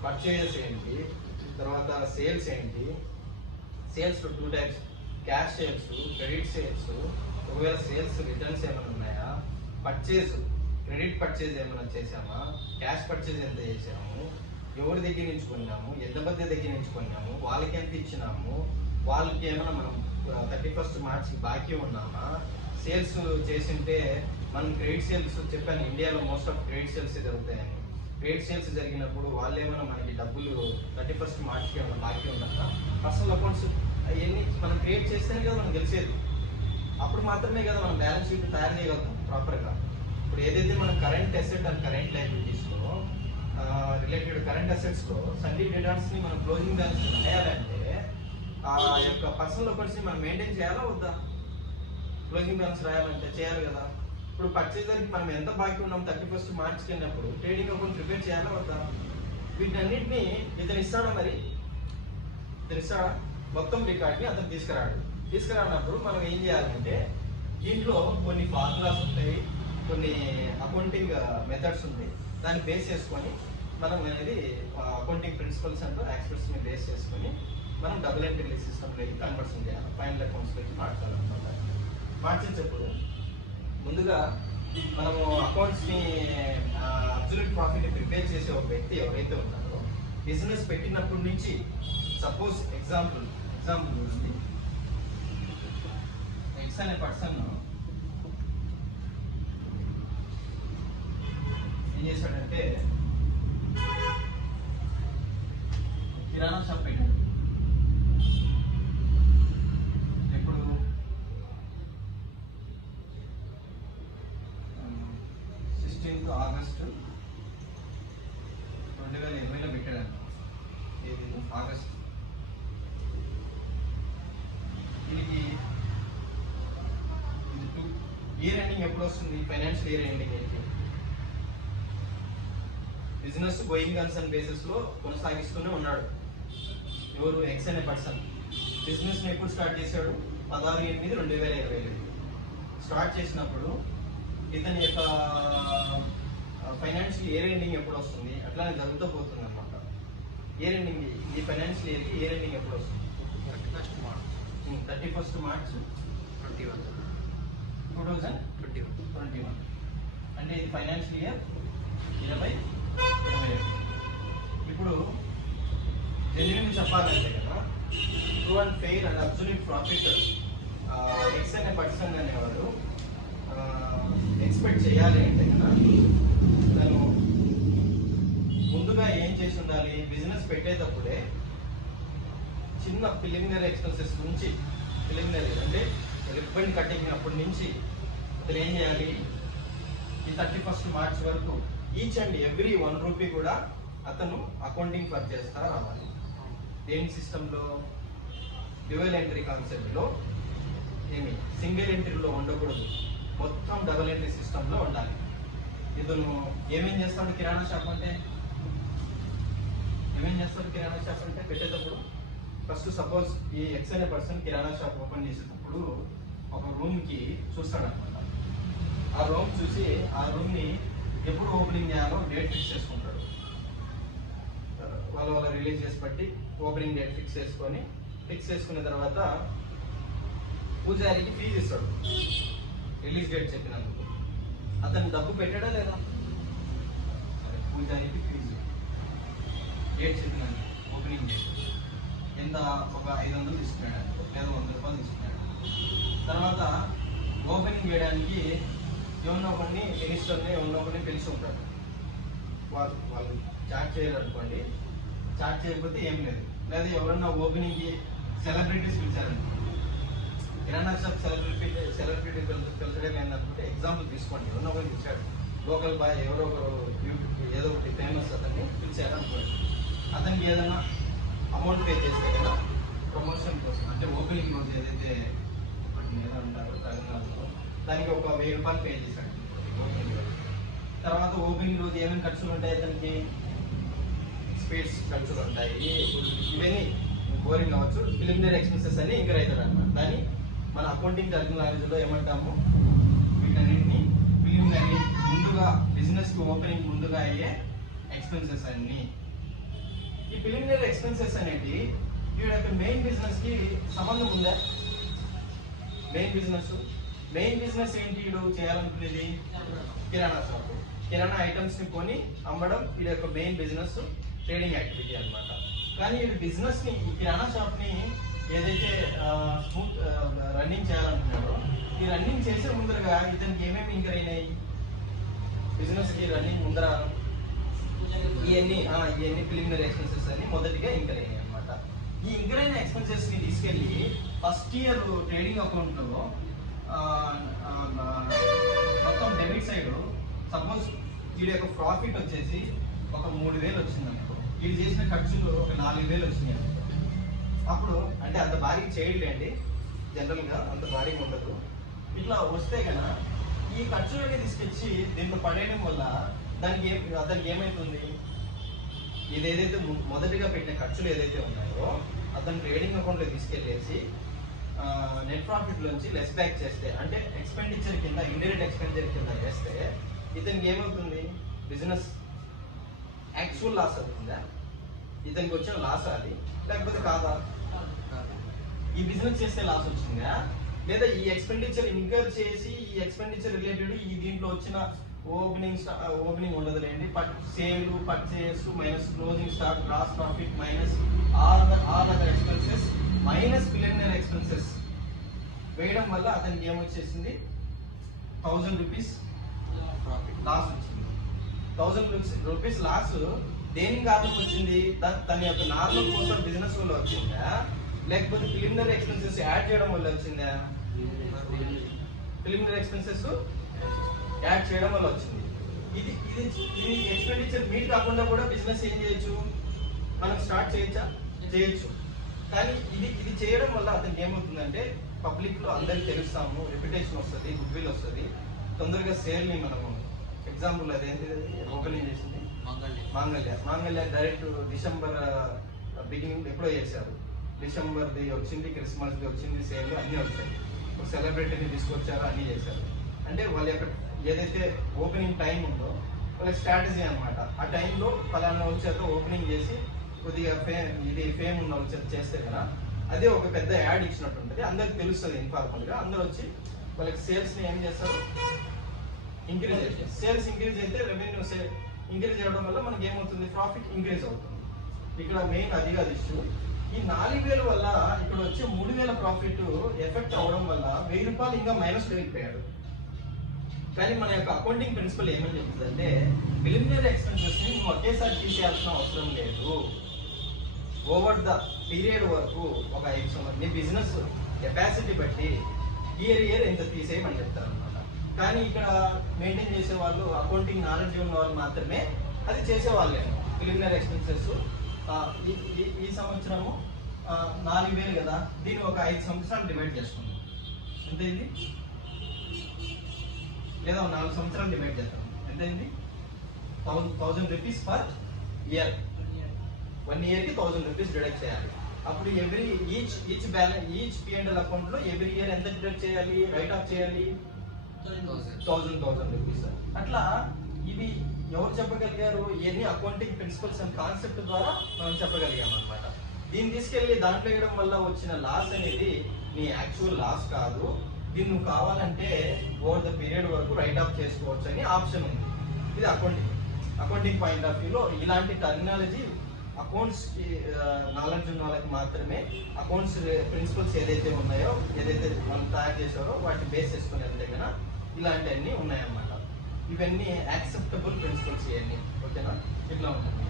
పర్చేజెస్ ఏంటి, తర్వాత సేల్స్ ఏంటి, sales 2 types, cash sales, credit sales, ఒకవేళ సేల్స్ రిటర్న్స్ ఏమైనా ఉన్నాయా, పర్చేజ్, క్రెడిట్ పర్చేజ్ ఏమైనా చేసామా, క్యాష్ పర్చేజ్ ఎంత చేసాము, ఎవరి దగ్గర నుంచి కొన్నాము, ఎంత మంది దగ్గర నుంచి కొన్నాము, వాళ్ళకి ఎంత ఇచ్చినాము, వాళ్ళకి ఏమైనా మనం 31 మార్చికి బాకీ ఉన్నామా, సేల్స్ చేసింటే మనం క్రెడిట్ సేల్స్ చెప్పాను ఇండియాలో మోస్ట్ ఆఫ్ క్రెడిట్ సేల్స్ జరుగుతాయని. క్రెడిట్ సేల్స్ జరిగినప్పుడు వాళ్ళు ఏమైనా మనకి డబ్బులు 31 మార్చికి ఏమైనా బాకీ ఉన్నామా, పర్సనల్ అకౌంట్స్ అవన్నీ మనం క్రియేట్ చేస్తేనే కదా మనం తెలిసేది. అప్పుడు మాత్రమే కదా మనం బ్యాలెన్స్ షీట్ తయారు చేయగలుగుతాం ప్రాపర్గా. ఇప్పుడు ఏదైతే మనం కరెంట్ అసెట్ అండ్ కరెంట్ లయబిలిటీస్లో రిలేటెడ్ కరెంట్ అసెట్స్లో సండీ డేటాస్ని మనం క్లోజింగ్ బ్యాలెన్స్ రాయాలంటే ఆ యొక్క పర్సనల్ అకౌంట్స్ని మనం మెయింటైన్ చేయాలా వద్దా? క్లోజింగ్ బ్యాలెన్స్ రాయాలంటే చేయాలి కదా. ఇప్పుడు పర్చేజర్కి మనం ఎంత బాకీ ఉన్నాం 31 మార్చికి వెళ్ళినప్పుడు ట్రేడింగ్ అకౌంట్ ప్రిపేర్ చేయాలా వద్దా? వీటన్నిటిని ఇతను ఇస్తాడా? మరి ఇతను ఇస్తాడా? మొత్తం రికార్డ్ని అతను తీసుకురానప్పుడు మనం ఏం చేయాలంటే దీంట్లో కొన్ని ఫార్ములాస్ ఉంటాయి, కొన్ని అకౌంటింగ్ మెథడ్స్ ఉంటాయి. దాన్ని బేస్ చేసుకొని మనం అనేది అకౌంటింగ్ ప్రిన్సిపల్స్ అండ్ ఎక్స్పర్ట్స్ని బేస్ చేసుకొని మనం డబుల్ ఎంట్రీ సిస్టంలోకి కన్వర్షన్ చేయాలి, ఫైనల్ అకౌంట్స్లోకి మార్చాలన్నమాట. మార్చేటప్పుడు ముందుగా మనము అకౌంట్స్ని అబ్సల్యూట్ ప్రాఫిట్ ప్రిపేర్ చేసే ఒక వ్యక్తి ఎవరైతే ఉన్నారో బిజినెస్ పెట్టినప్పటి నుంచి, సపోజ్ ఎగ్జాంపుల్ ఎక్స్ అనే పర్సన్ ఏం చేశాడంటే కిరాణా షాప్ పెట్టాడు. ఇప్పుడు 16th ఆగస్టు 2020లో పెట్టాడు. ఏది ఆగస్ట్. దీనికి ఇయర్ ఎండింగ్ ఎప్పుడు వస్తుంది? ఫైనాన్షియల్ ఇయర్ ఎండింగ్ ఏంటి? బిజినెస్ గోయింగ్ కన్సర్న్ బేసిస్ లో కొనసాగిస్తూనే ఉన్నాడు. ఎవరు? ఎక్స్ అనే పర్సన్. బిజినెస్ ని ఎప్పుడు స్టార్ట్ చేశాడు? 16/8/2020 స్టార్ట్ చేసినప్పుడు ఇతని యొక్క ఫైనాన్షియల్ ఇయర్ ఎండింగ్ ఎప్పుడు వస్తుంది? అట్లానే జరుగుతూ పోతుంది అనమాట. ఇయర్ ఎండింగ్, ఈ ఫైనాన్షియల్ ఇయర్ ఇయర్ ఎండింగ్ ఎప్పుడు వస్తుంది? 31 మార్చ్ 2021. అంటే ఇది ఫైనాన్షియల్ ఇయర్ 2021. ఇప్పుడు జెన్యున్ చెప్పాలంటే కదా, true and fair and absolute profit X అనే పర్సన్ అనేవాడు ఎక్స్పెక్ట్ చేయాలి అంటే కదా, తను ముందుగా ఏం చేసి ఉండాలి? బిజినెస్ పెట్టేటప్పుడే చిన్న ప్రిలిమినరీ ఎక్స్పెన్సెస్ నుంచి, ప్రిలిమినరీ అంటే రిబ్బన్ కటింగ్ అప్పటి నుంచి అతను ఏం చేయాలి? ఈ 31 మార్చ్ వరకు ఈచ్ అండ్ ఎవ్రీ 1 రూపీ కూడా అతను అకౌంటింగ్ ఫర్ చేస్తా రావాలి. దేని సిస్టంలో? డ్యూయల్ ఎంట్రీ కాన్సెప్ట్లో. ఏమి సింగిల్ ఎంట్రీలో ఉండకూడదు, మొత్తం డబుల్ ఎంట్రీ సిస్టంలో ఉండాలి. ఇతను ఏమేం చేస్తాడు? కిరాణా షాప్ అంటే ఏమేం చేస్తాడు? కిరాణా షాప్ అంటే పెట్టేటప్పుడు ఫస్ట్ సపోజ్ ఈ ఎక్స్ అనే పర్సన్ కిరాణా షాప్ ఓపెన్ చేసేటప్పుడు ఒక రూమ్కి చూస్తాడనమాట. ఆ రూమ్ చూసి ఆ రూమ్ని ఎప్పుడు ఓపెనింగ్ చేయాలో డేట్ ఫిక్స్ చేసుకుంటాడు. వాళ్ళ రిలీజియస్ బట్టి ఓపెనింగ్ డేట్ ఫిక్స్ చేసుకున్న తర్వాత పూజారికి ఫీజు ఇస్తాడు. రిలీజ్ డేట్ చెప్పినందుకు అతను డబ్బు పెట్టాడా లేదా? పూజారికి ఫీజు, డేట్ చెప్పినందుకు ఓపెనింగ్ డేట్ ఎంత? ఒక 500 తీసుకున్నాడు లేదా 100 రూపాయలు తీసుకున్నాడు. తర్వాత ఓపెనింగ్ చేయడానికి ఎవరినో ఒకరిని మినిస్టర్ని ఎవరినో ఒకరిని పిలిచి ఉంటాడు. వాళ్ళు చాట్ చేయాలి అనుకోండి, చాట్ చేయకపోతే ఏం లేదు. లేదా ఎవరన్నా ఓపెనింగ్కి సెలబ్రిటీస్ పిలిచారనుకోండి, కిరాణా షాప్ సెలబ్రిటీ పిలిచడం ఏంటనుకుంటే ఎగ్జాంపుల్ తీసుకోండి, ఎవరినో ఒకరిని పిలిచాడు, లోకల్ బాయ్ ఎవరో ఒకరు ఏదో ఒకటి ఫేమస్ అతన్ని పిలిచారు అనుకోండి. అతనికి ఏదైనా అమౌంట్ పే చేస్తే కదా ప్రమోషన్ కోసం, అంటే ఓపెనింగ్ రోజు ఏదైతే ఏదో ఉంటారో తెలంగాణలో దానికి ఒక 1000 రూపాయలు పే చేశాడు ఓపెనింగ్ రోజు. తర్వాత ఓపెనింగ్ రోజు ఏమేమి ఖర్చులు ఉంటాయి? అతనికి స్పీడ్స్ ఖర్చులు ఉంటాయి, ఇవన్నీ బోరింగ్ అవ్వచ్చు, ప్రిలిమినరీ ఎక్స్పెన్సెస్ అని ఇంకర్ అవుతాడు అనమాట. దాన్ని మన అకౌంటింగ్ టెర్మినాలజీలో ఏమంటాము? వీటన్నింటినీ ప్రిలిమినరీ, ముందుగా బిజినెస్కి ఓపెనింగ్ ముందుగా అయ్యే ఎక్స్పెన్సెస్ అన్ని. ఈ ప్రిలిమినరీ ఎక్స్పెన్సెస్ అనేది వీడి యొక్క మెయిన్ బిజినెస్ కి సంబంధం ఉందా? మెయిన్ బిజినెస్ మెయిన్ బిజినెస్ ఏంటి వీడు చేయాలనుకునేది? కిరాణా షాప్. కిరాణా ఐటమ్స్ ని కొని అమ్మడం వీడి యొక్క మెయిన్ బిజినెస్, ట్రేడింగ్ యాక్టివిటీ అన్నమాట. కానీ వీడి బిజినెస్ ని, ఈ కిరాణా షాప్ ని ఏదైతే రన్నింగ్ చేయాలనుకున్నాడో, ఈ రన్నింగ్ చేసే ముందరగా ఇతనికి ఏమేమి ఇంకర్ అయినాయి బిజినెస్ కి రన్నింగ్ ముందర? ఇవన్నీ ప్రిలిమినరీ ఎక్స్పెన్సెస్ అన్ని మొదటిగా ఇంకర్ అయినాయి అనమాట. ఈ ఇంకర్ అయిన ఎక్స్పెన్సెస్ ని తీసుకెళ్లి ఫస్ట్ ఇయర్ ట్రేడింగ్ అకౌంట్ లో మొత్తం డెబిట్ సైడ్ సపోజ్ వీడి యొక్క ప్రాఫిట్ వచ్చేసి ఒక 3,000 వచ్చింది అనుకో, వీడు చేసిన ఖర్చులు ఒక 4,000 వచ్చినాయి అనుకో. అప్పుడు అంటే అంత భారీగా చేయలేండి, జనరల్ గా అంత భారీగా ఉండదు. ఇట్లా వస్తే కనుక ఈ ఖర్చులన్నీ తీసుకొచ్చి దీంట్లో పడేయడం వల్ల అతనికి ఏమైతుంది? ఇదేదైతే మొదటిగా పెట్టిన ఖర్చులు ఏదైతే ఉన్నాయో అతను ట్రేడింగ్ అకౌంట్ లో తీసుకెళ్లేసి నెట్ ప్రాఫిట్ లోంచి లెస్ బ్యాక్ చేస్తే, అంటే ఎక్స్పెండిచర్ కింద, ఇండైరెక్ట్ ఎక్స్పెండిచర్ కింద చేస్తే ఇతనికి ఏమవుతుంది? బిజినెస్ యాక్చువల్ లాస్ అవుతుందా? ఇతనికి వచ్చిన లాస్ అది, లేకపోతే కాదా? ఈ బిజినెస్ చేస్తే లాస్ వచ్చిందా, లేదా ఈ ఎక్స్పెండిచర్ ఇంకర్ చేసి ఈ ఎక్స్పెండిచర్ రిలేటెడ్ ఈ దీంట్లో వచ్చిన ఓపెనింగ్ ఉండదులేండి, sale, purchase minus closing stock, gross profit minus all other expenses minus preliminary expenses వేయడం వల్ల అతనికి ఏమొచ్చేసింది? 1,000 రూపీస్ లాస్ వచ్చింది. 1,000 రూపీస్ లాస్ దేనికి కారణం వచ్చింది? తన యొక్క నార్మల్ కోసం బిజినెస్ వల్ల వచ్చిందా, లేకపోతే ప్రిలిమినరీ ఎక్స్పెన్సెస్ యాడ్ చేయడం వల్ల వచ్చిందా? ప్రిలిమినరీ ఎక్స్పెన్సెస్ యాడ్ చేయడం వల్ల వచ్చింది. ఇది ఎక్స్పెండిచర్ మీట్ కాకుండా కూడా బిజినెస్ ఏం చేయొచ్చు, మనం స్టార్ట్ చేయొచ్చు. కానీ ఇది చేయడం వల్ల అతనికి ఏమవుతుందంటే పబ్లిక్ లో అందరికి తెలుస్తాము, రెప్యుటేషన్ వస్తుంది, గుడ్ విల్ వస్తుంది, తొందరగా సేల్ ని మనము. ఎగ్జాంపుల్ అదేంటి ఓపెనింగ్ చేసింది మాంగళ్య డైరెక్ట్ డిసెంబర్ బిగినింగ్ ఎప్పుడో చేశారు. డిసెంబర్ది వచ్చింది, క్రిస్మస్ది వచ్చింది, సేల్ అన్నీ వచ్చాయి. సెలబ్రిటీని తీసుకొచ్చారు, అన్నీ చేశారు. అంటే వాళ్ళ యొక్క ఏదైతే ఓపెనింగ్ టైం ఉందో వాళ్ళ స్ట్రాటజీ అనమాట. ఆ టైంలో ఫలానా వచ్చాక ఓపెనింగ్ చేసి కొద్దిగా ఫేమ్ ఉన్న వచ్చి చేస్తే కదా అదే ఒక పెద్ద యాడ్ ఇచ్చినట్టు ఉంటుంది, అందరికి తెలుస్తుంది ఇన్ఫార్మల్ గా. అందరూ వచ్చి వాళ్ళకి సేల్స్ ని ఏం చేస్తారు? ఇంక్రీజ్ అవుతుంది. సేల్స్ ఇంక్రీజ్ అయితే రెవెన్యూ ఇంక్రీజ్ అవ్వడం వల్ల మనకి ఏమవుతుంది? ప్రాఫిట్ ఇంక్రీజ్ అవుతుంది. ఇక్కడ మెయిన్ అది కాదు ఇష్యూ. ఈ 4,000 వల్ల ఇక్కడ వచ్చే 3,000 ప్రాఫిట్ ఎఫెక్ట్ అవడం వల్ల 1,000 రూపాయలు ఇంకా మైనస్ వెళ్ళిపోయాడు. కానీ మన యొక్క అకౌంటింగ్ ప్రిన్సిపల్ ఏమని చెప్తుందంటే ప్రిలిమినరీ ఎక్స్పెన్సెస్ ని నువ్వు ఒకేసారి తీసేయాల్సిన అవసరం లేదు. ఓవర్ ద పీరియడ్ వరకు ఒక 5 సంవత్సరాలు నీ బిజినెస్ కెపాసిటీ బట్టి ఇయర్ ఎంత తీసేయమని చెప్తారు అనమాట. కానీ ఇక్కడ మెయింటైన్ చేసే వాళ్ళు, అకౌంటింగ్ నాలెడ్జ్ ఉన్న వాళ్ళు మాత్రమే అది చేసేవాళ్ళే. ప్రిలిమినరీ ఎక్స్పెన్సెస్ ఈ సంవత్సరము 4,000 కదా, దీన్ని ఒక 5 సంవత్సరాలు డివైడ్ చేసుకుందాం. ఎంతైంది? లేదా 4 సంవత్సరాలు డివైడ్ చేద్దాం. ఎంతైంది? 1,000 రూపీస్ పర్ ఇయర్. 1 ఇయర్ కి 1,000 రూపీస్ డిడక్ట్ చేయాలి. అప్పుడు ఈచ్ P&L అకౌంట్ లో ఎవ్రీ ఇయర్ ఎంత డిడక్ట్ చేయాలి, రైట్ ఆఫ్ చేయాలి? 1,000 రూపీస్. అట్లా ఇవి ఎవరు చెప్పగలిగారు? ఇవన్నీ అకౌంటింగ్ ప్రిన్సిపల్స్ అండ్ కాన్సెప్ట్ ద్వారా మనం చెప్పగలిగాం అనమాట. దీన్ని తీసుకెళ్లి దాంట్లో వేయడం వల్ల వచ్చిన లాస్ అనేది నీ యాక్చువల్ లాస్ కాదు, దీన్ని నువ్వు కావాలంటే ఓవర్ ద పీరియడ్ వరకు రైట్ ఆఫ్ చేసుకోవచ్చు అని ఆప్షన్ ఉంది. ఇది అకౌంటింగ్ పాయింట్ ఆఫ్ వ్యూలో ఇలాంటి టర్మినాలజీ అకౌంట్స్ నాలెడ్జ్ ఉన్న వాళ్ళకి మాత్రమే, అకౌంట్స్ ప్రిన్సిపల్స్ ఏదైతే ఉన్నాయో, ఏదైతే వాళ్ళు తయారు చేశారో వాటిని బేస్ చేసుకుని వెళ్తే కన్నా ఇలాంటివన్నీ ఉన్నాయన్నమాట. ఇవన్నీ యాక్సెప్టబుల్ ప్రిన్సిపల్స్ ఇవన్నీ. ఓకేనా? ఇట్లా ఉంటుంది.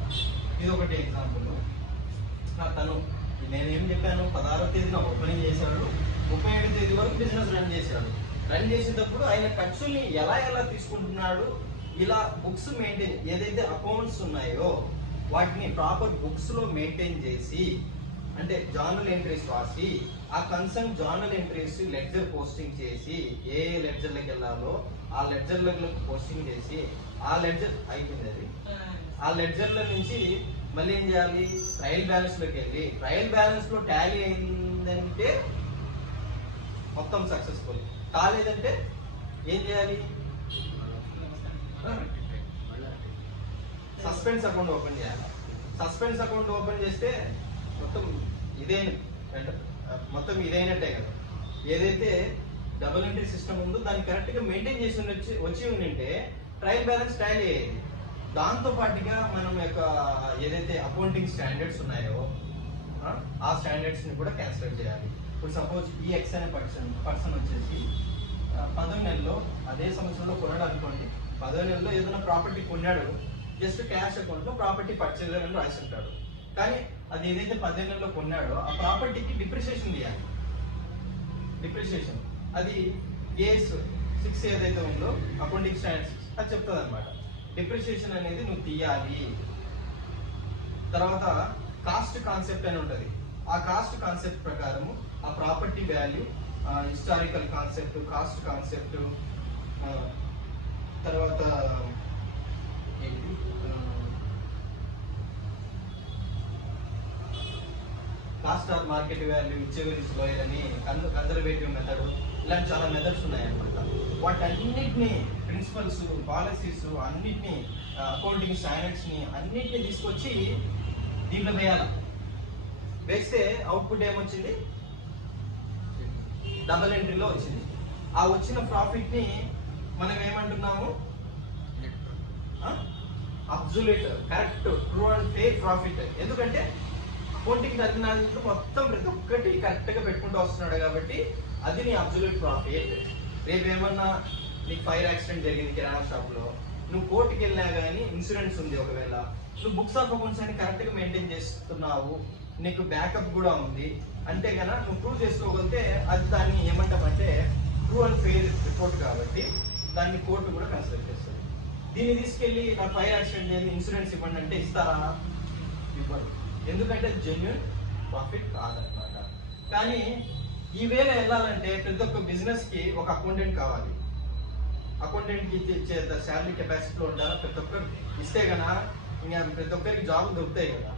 ఇది ఒకటి ఎగ్జాంపుల్. తను నేనేం చెప్పాను, 16వ తేదీన ఓపెనింగ్ చేశాడు, 37వ తేదీ వరకు బిజినెస్ రన్ చేశాడు. రన్ చేసేటప్పుడు ఆయన ఖర్చుల్ని ఎలా తీసుకుంటున్నాడు, ఇలా బుక్స్ మెయింటైన్, ఏదైతే అకౌంట్స్ ఉన్నాయో వాటిని ప్రాపర్ బుక్స్ లో మెయింటైన్ చేసి, అంటే జర్నల్ ఎంట్రీస్ రాసి, ఆ concern journal entries ledger posting చేసి, ఏ లెడ్జర్లకు వెళ్ళాలో ఆ లెడ్జర్లకు పోస్టింగ్ చేసి, ఆ లెడ్జర్ అయిపోయింది అది, ఆ లెడ్జర్ల నుంచి మళ్ళీ ఏం చేయాలి? ట్రయల్ బ్యాలెన్స్ లోకి వెళ్ళి, ట్రయల్ బ్యాలెన్స్ లో టాలీ అయిందంటే మొత్తం సక్సెస్ఫుల్, కాలేదంటే ఏం చేయాలి? సస్పెన్స్ అకౌంట్ ఓపెన్ చేయాలి. సస్పెన్స్ అకౌంట్ ఓపెన్ చేస్తే మొత్తం ఇదేనట్టే కదా. ఏదైతే డబుల్ ఎంట్రీ సిస్టమ్ ఉందో దాన్ని కరెక్ట్ గా మెయింటైన్ చేసి వచ్చి ఉండింటే ట్రయల్ బ్యాలెన్స్ టాలీ అయ్యేది. దాంతో పాటుగా మనం యొక్క ఏదైతే అకౌంటింగ్ స్టాండర్డ్స్ ఉన్నాయో ఆ స్టాండర్డ్స్ ని కూడా క్యాన్సిల్ చేయాలి. ఇప్పుడు సపోజ్ ఈ ఎక్స్ అనే పర్సన్ వచ్చేసి 10వ నెలలో అదే సంవత్సరంలో కొన్నాడు అనుకోండి. 10వ నెలలో ఏదైనా ప్రాపర్టీ కొన్నాడు, జస్ట్ క్యాష్ అకౌంట్ లో ప్రాపర్టీ పర్చేజర్ అని రాసి ఉంటాడు. కానీ అది ఏదైతే 10వ నెలలో కొన్నాడో ఆ ప్రాపర్టీకి డిప్రిసియేషన్ తీయాలి. డిప్రిసియేషన్ అది ఏస్ 6 ఏదైతే ఉందో అకౌంటింగ్ స్టాండర్డ్స్ అది చెప్తుంది అనమాట. డిప్రిసియేషన్ అనేది నువ్వు తీయాలి. తర్వాత కాస్ట్ కాన్సెప్ట్ అని ఉంటుంది. ఆ కాస్ట్ కాన్సెప్ట్ ప్రకారము ఆ property value, historical concept, cost concept, తర్వాత ఏంటి cost or market value, whichever is lower అని, కన్జర్వేటివ్ మెథడ్, ఇలాంటి చాలా మెథడ్స్ ఉన్నాయన్నమాట. వాటన్నిటిని ప్రిన్సిపల్స్, పాలసీస్ అన్నిటిని, అకౌంటింగ్ స్టాండర్డ్స్ ని అన్నిటిని తీసుకొచ్చి దీంట్లో వేయాలి. వేస్తే అవుట్పుట్ ఏమొచ్చింది? డబుల్ ఎంట్రీలో వచ్చింది. ఆ వచ్చిన ప్రాఫిట్ ని మనం ఏమంటున్నాము? Absolute, correct, true and fair profit. ఎందుకంటే అకౌంటింగ్ టర్మినాలజీ మొత్తం ప్రతి ఒక్కటి కరెక్ట్ గా పెట్టుకుంటూ వస్తున్నాడు కాబట్టి అది నీ అబ్సల్యూట్ ప్రాఫిట్. రేపు ఏమన్నా నీకు ఫైర్ యాక్సిడెంట్ జరిగింది కిరాణా షాప్ లో, నువ్వు కోర్టుకి వెళ్ళినా కానీ ఇన్సూరెన్స్ ఉంది, ఒకవేళ నువ్వు బుక్స్ ఆఫ్ అకౌంట్స్ అని కరెక్ట్ గా మెయింటైన్ చేస్తున్నావు, నీకు బ్యాకప్ కూడా ఉంది అంటే కనుక నువ్వు ప్రూవ్ చేసుకోగలిగితే అది దాన్ని ఏమంటామంటే ట్రూ అండ్ ఫెయిర్ రిపోర్ట్ కాబట్టి దాన్ని కోర్టు కూడా కన్సిడర్ చేస్తుంది. దీన్ని తీసుకెళ్లి నా ఫైర్ యాక్సిడెంట్ చేసి ఇన్సూరెన్స్ ఇవ్వండి అంటే ఇస్తారా? ఇవ్వరు. ఎందుకంటే జెన్యున్ ప్రాఫిట్ కాదనమాట. కానీ ఈ వేళ వెళ్ళాలంటే ప్రతి ఒక్క బిజినెస్ కి ఒక అకౌంటెంట్ కావాలి. అకౌంటెంట్ కి ఇచ్చే శాలరీ కెపాసిటీలో ఉండాలా? ప్రతి ఒక్కరు ఇస్తే గనా ఇంకా ప్రతి ఒక్కరికి జాబ్ దొరుకుతాయి కదా.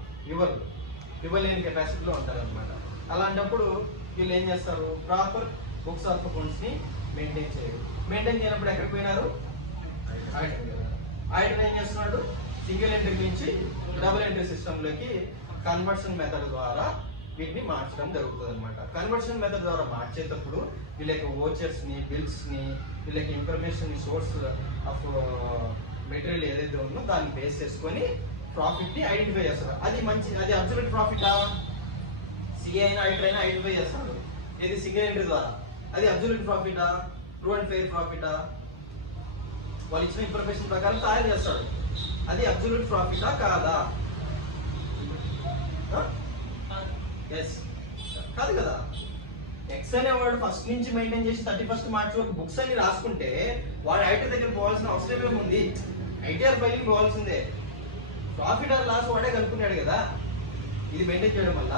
ఇవ్వలేని కెపాసిటీలో ఉంటారు అనమాట. అలాంటప్పుడు వీళ్ళు ఏం చేస్తారు? ప్రాపర్ బుక్స్ ఆఫ్ అకౌంట్స్ ని మెయింటైన్ చేయరు. మెయింటైన్ చేయనప్పుడు ఎక్కడికి పోయినారు? ఆడిటర్ ఏం చేస్తున్నాడు? సింగిల్ ఎంట్రీ నుంచి డబుల్ ఎంట్రీ సిస్టమ్ లోకి కన్వర్షన్ మెథడ్ ద్వారా వీటిని మార్చడం జరుగుతుంది అనమాట. కన్వర్షన్ మెథడ్ ద్వారా మార్చేటప్పుడు వీళ్ళకి ఓచర్స్ ని, బిల్స్ ని, వీళ్ళకి ఇన్ఫర్మేషన్ సోర్స్ ఆఫ్ మెటీరియల్ ఏదైతే ఉందో దాన్ని బేస్ చేసుకొని ప్రాఫిట్ ని ఐడెంటిఫై చేస్తారు. అది అబ్సల్యూట్ ప్రాఫిటా? సిఏ అయినా ఆడిటర్ అయినా ఐడెంటిఫై చేస్తారు. ఇది సింగిల్ ఎంట్రీ ద్వారా. అది అబ్సల్యూట్ ప్రాఫిటా? ట్రూ అండ్ ఫెయిర్ ప్రాఫిటా? వాళ్ళు ఇచ్చిన ఇన్ఫర్మేషన్ ప్రకారం తయారు చేస్తాడు. అది అబ్సల్యూట్ ప్రాఫిటా కాదా? ఎస్ కాదు కదా. ఎక్స్ అనేవాడు ఫస్ట్ నుంచి మెయింటైన్ చేసి 31st మార్చ్ వరకు బుక్స్ అన్ని రాసుకుంటే వాడు ఐటీ దగ్గర పోవాల్సిన అవసరం ఏముంది? ఐటీఆర్ ఫైలింగ్ పోవాల్సిందే. ప్రాఫిట్ ఆర్ లాస్ వాడే కనుక్కున్నాడు కదా ఇది మెయింటైన్ చేయడం వల్ల.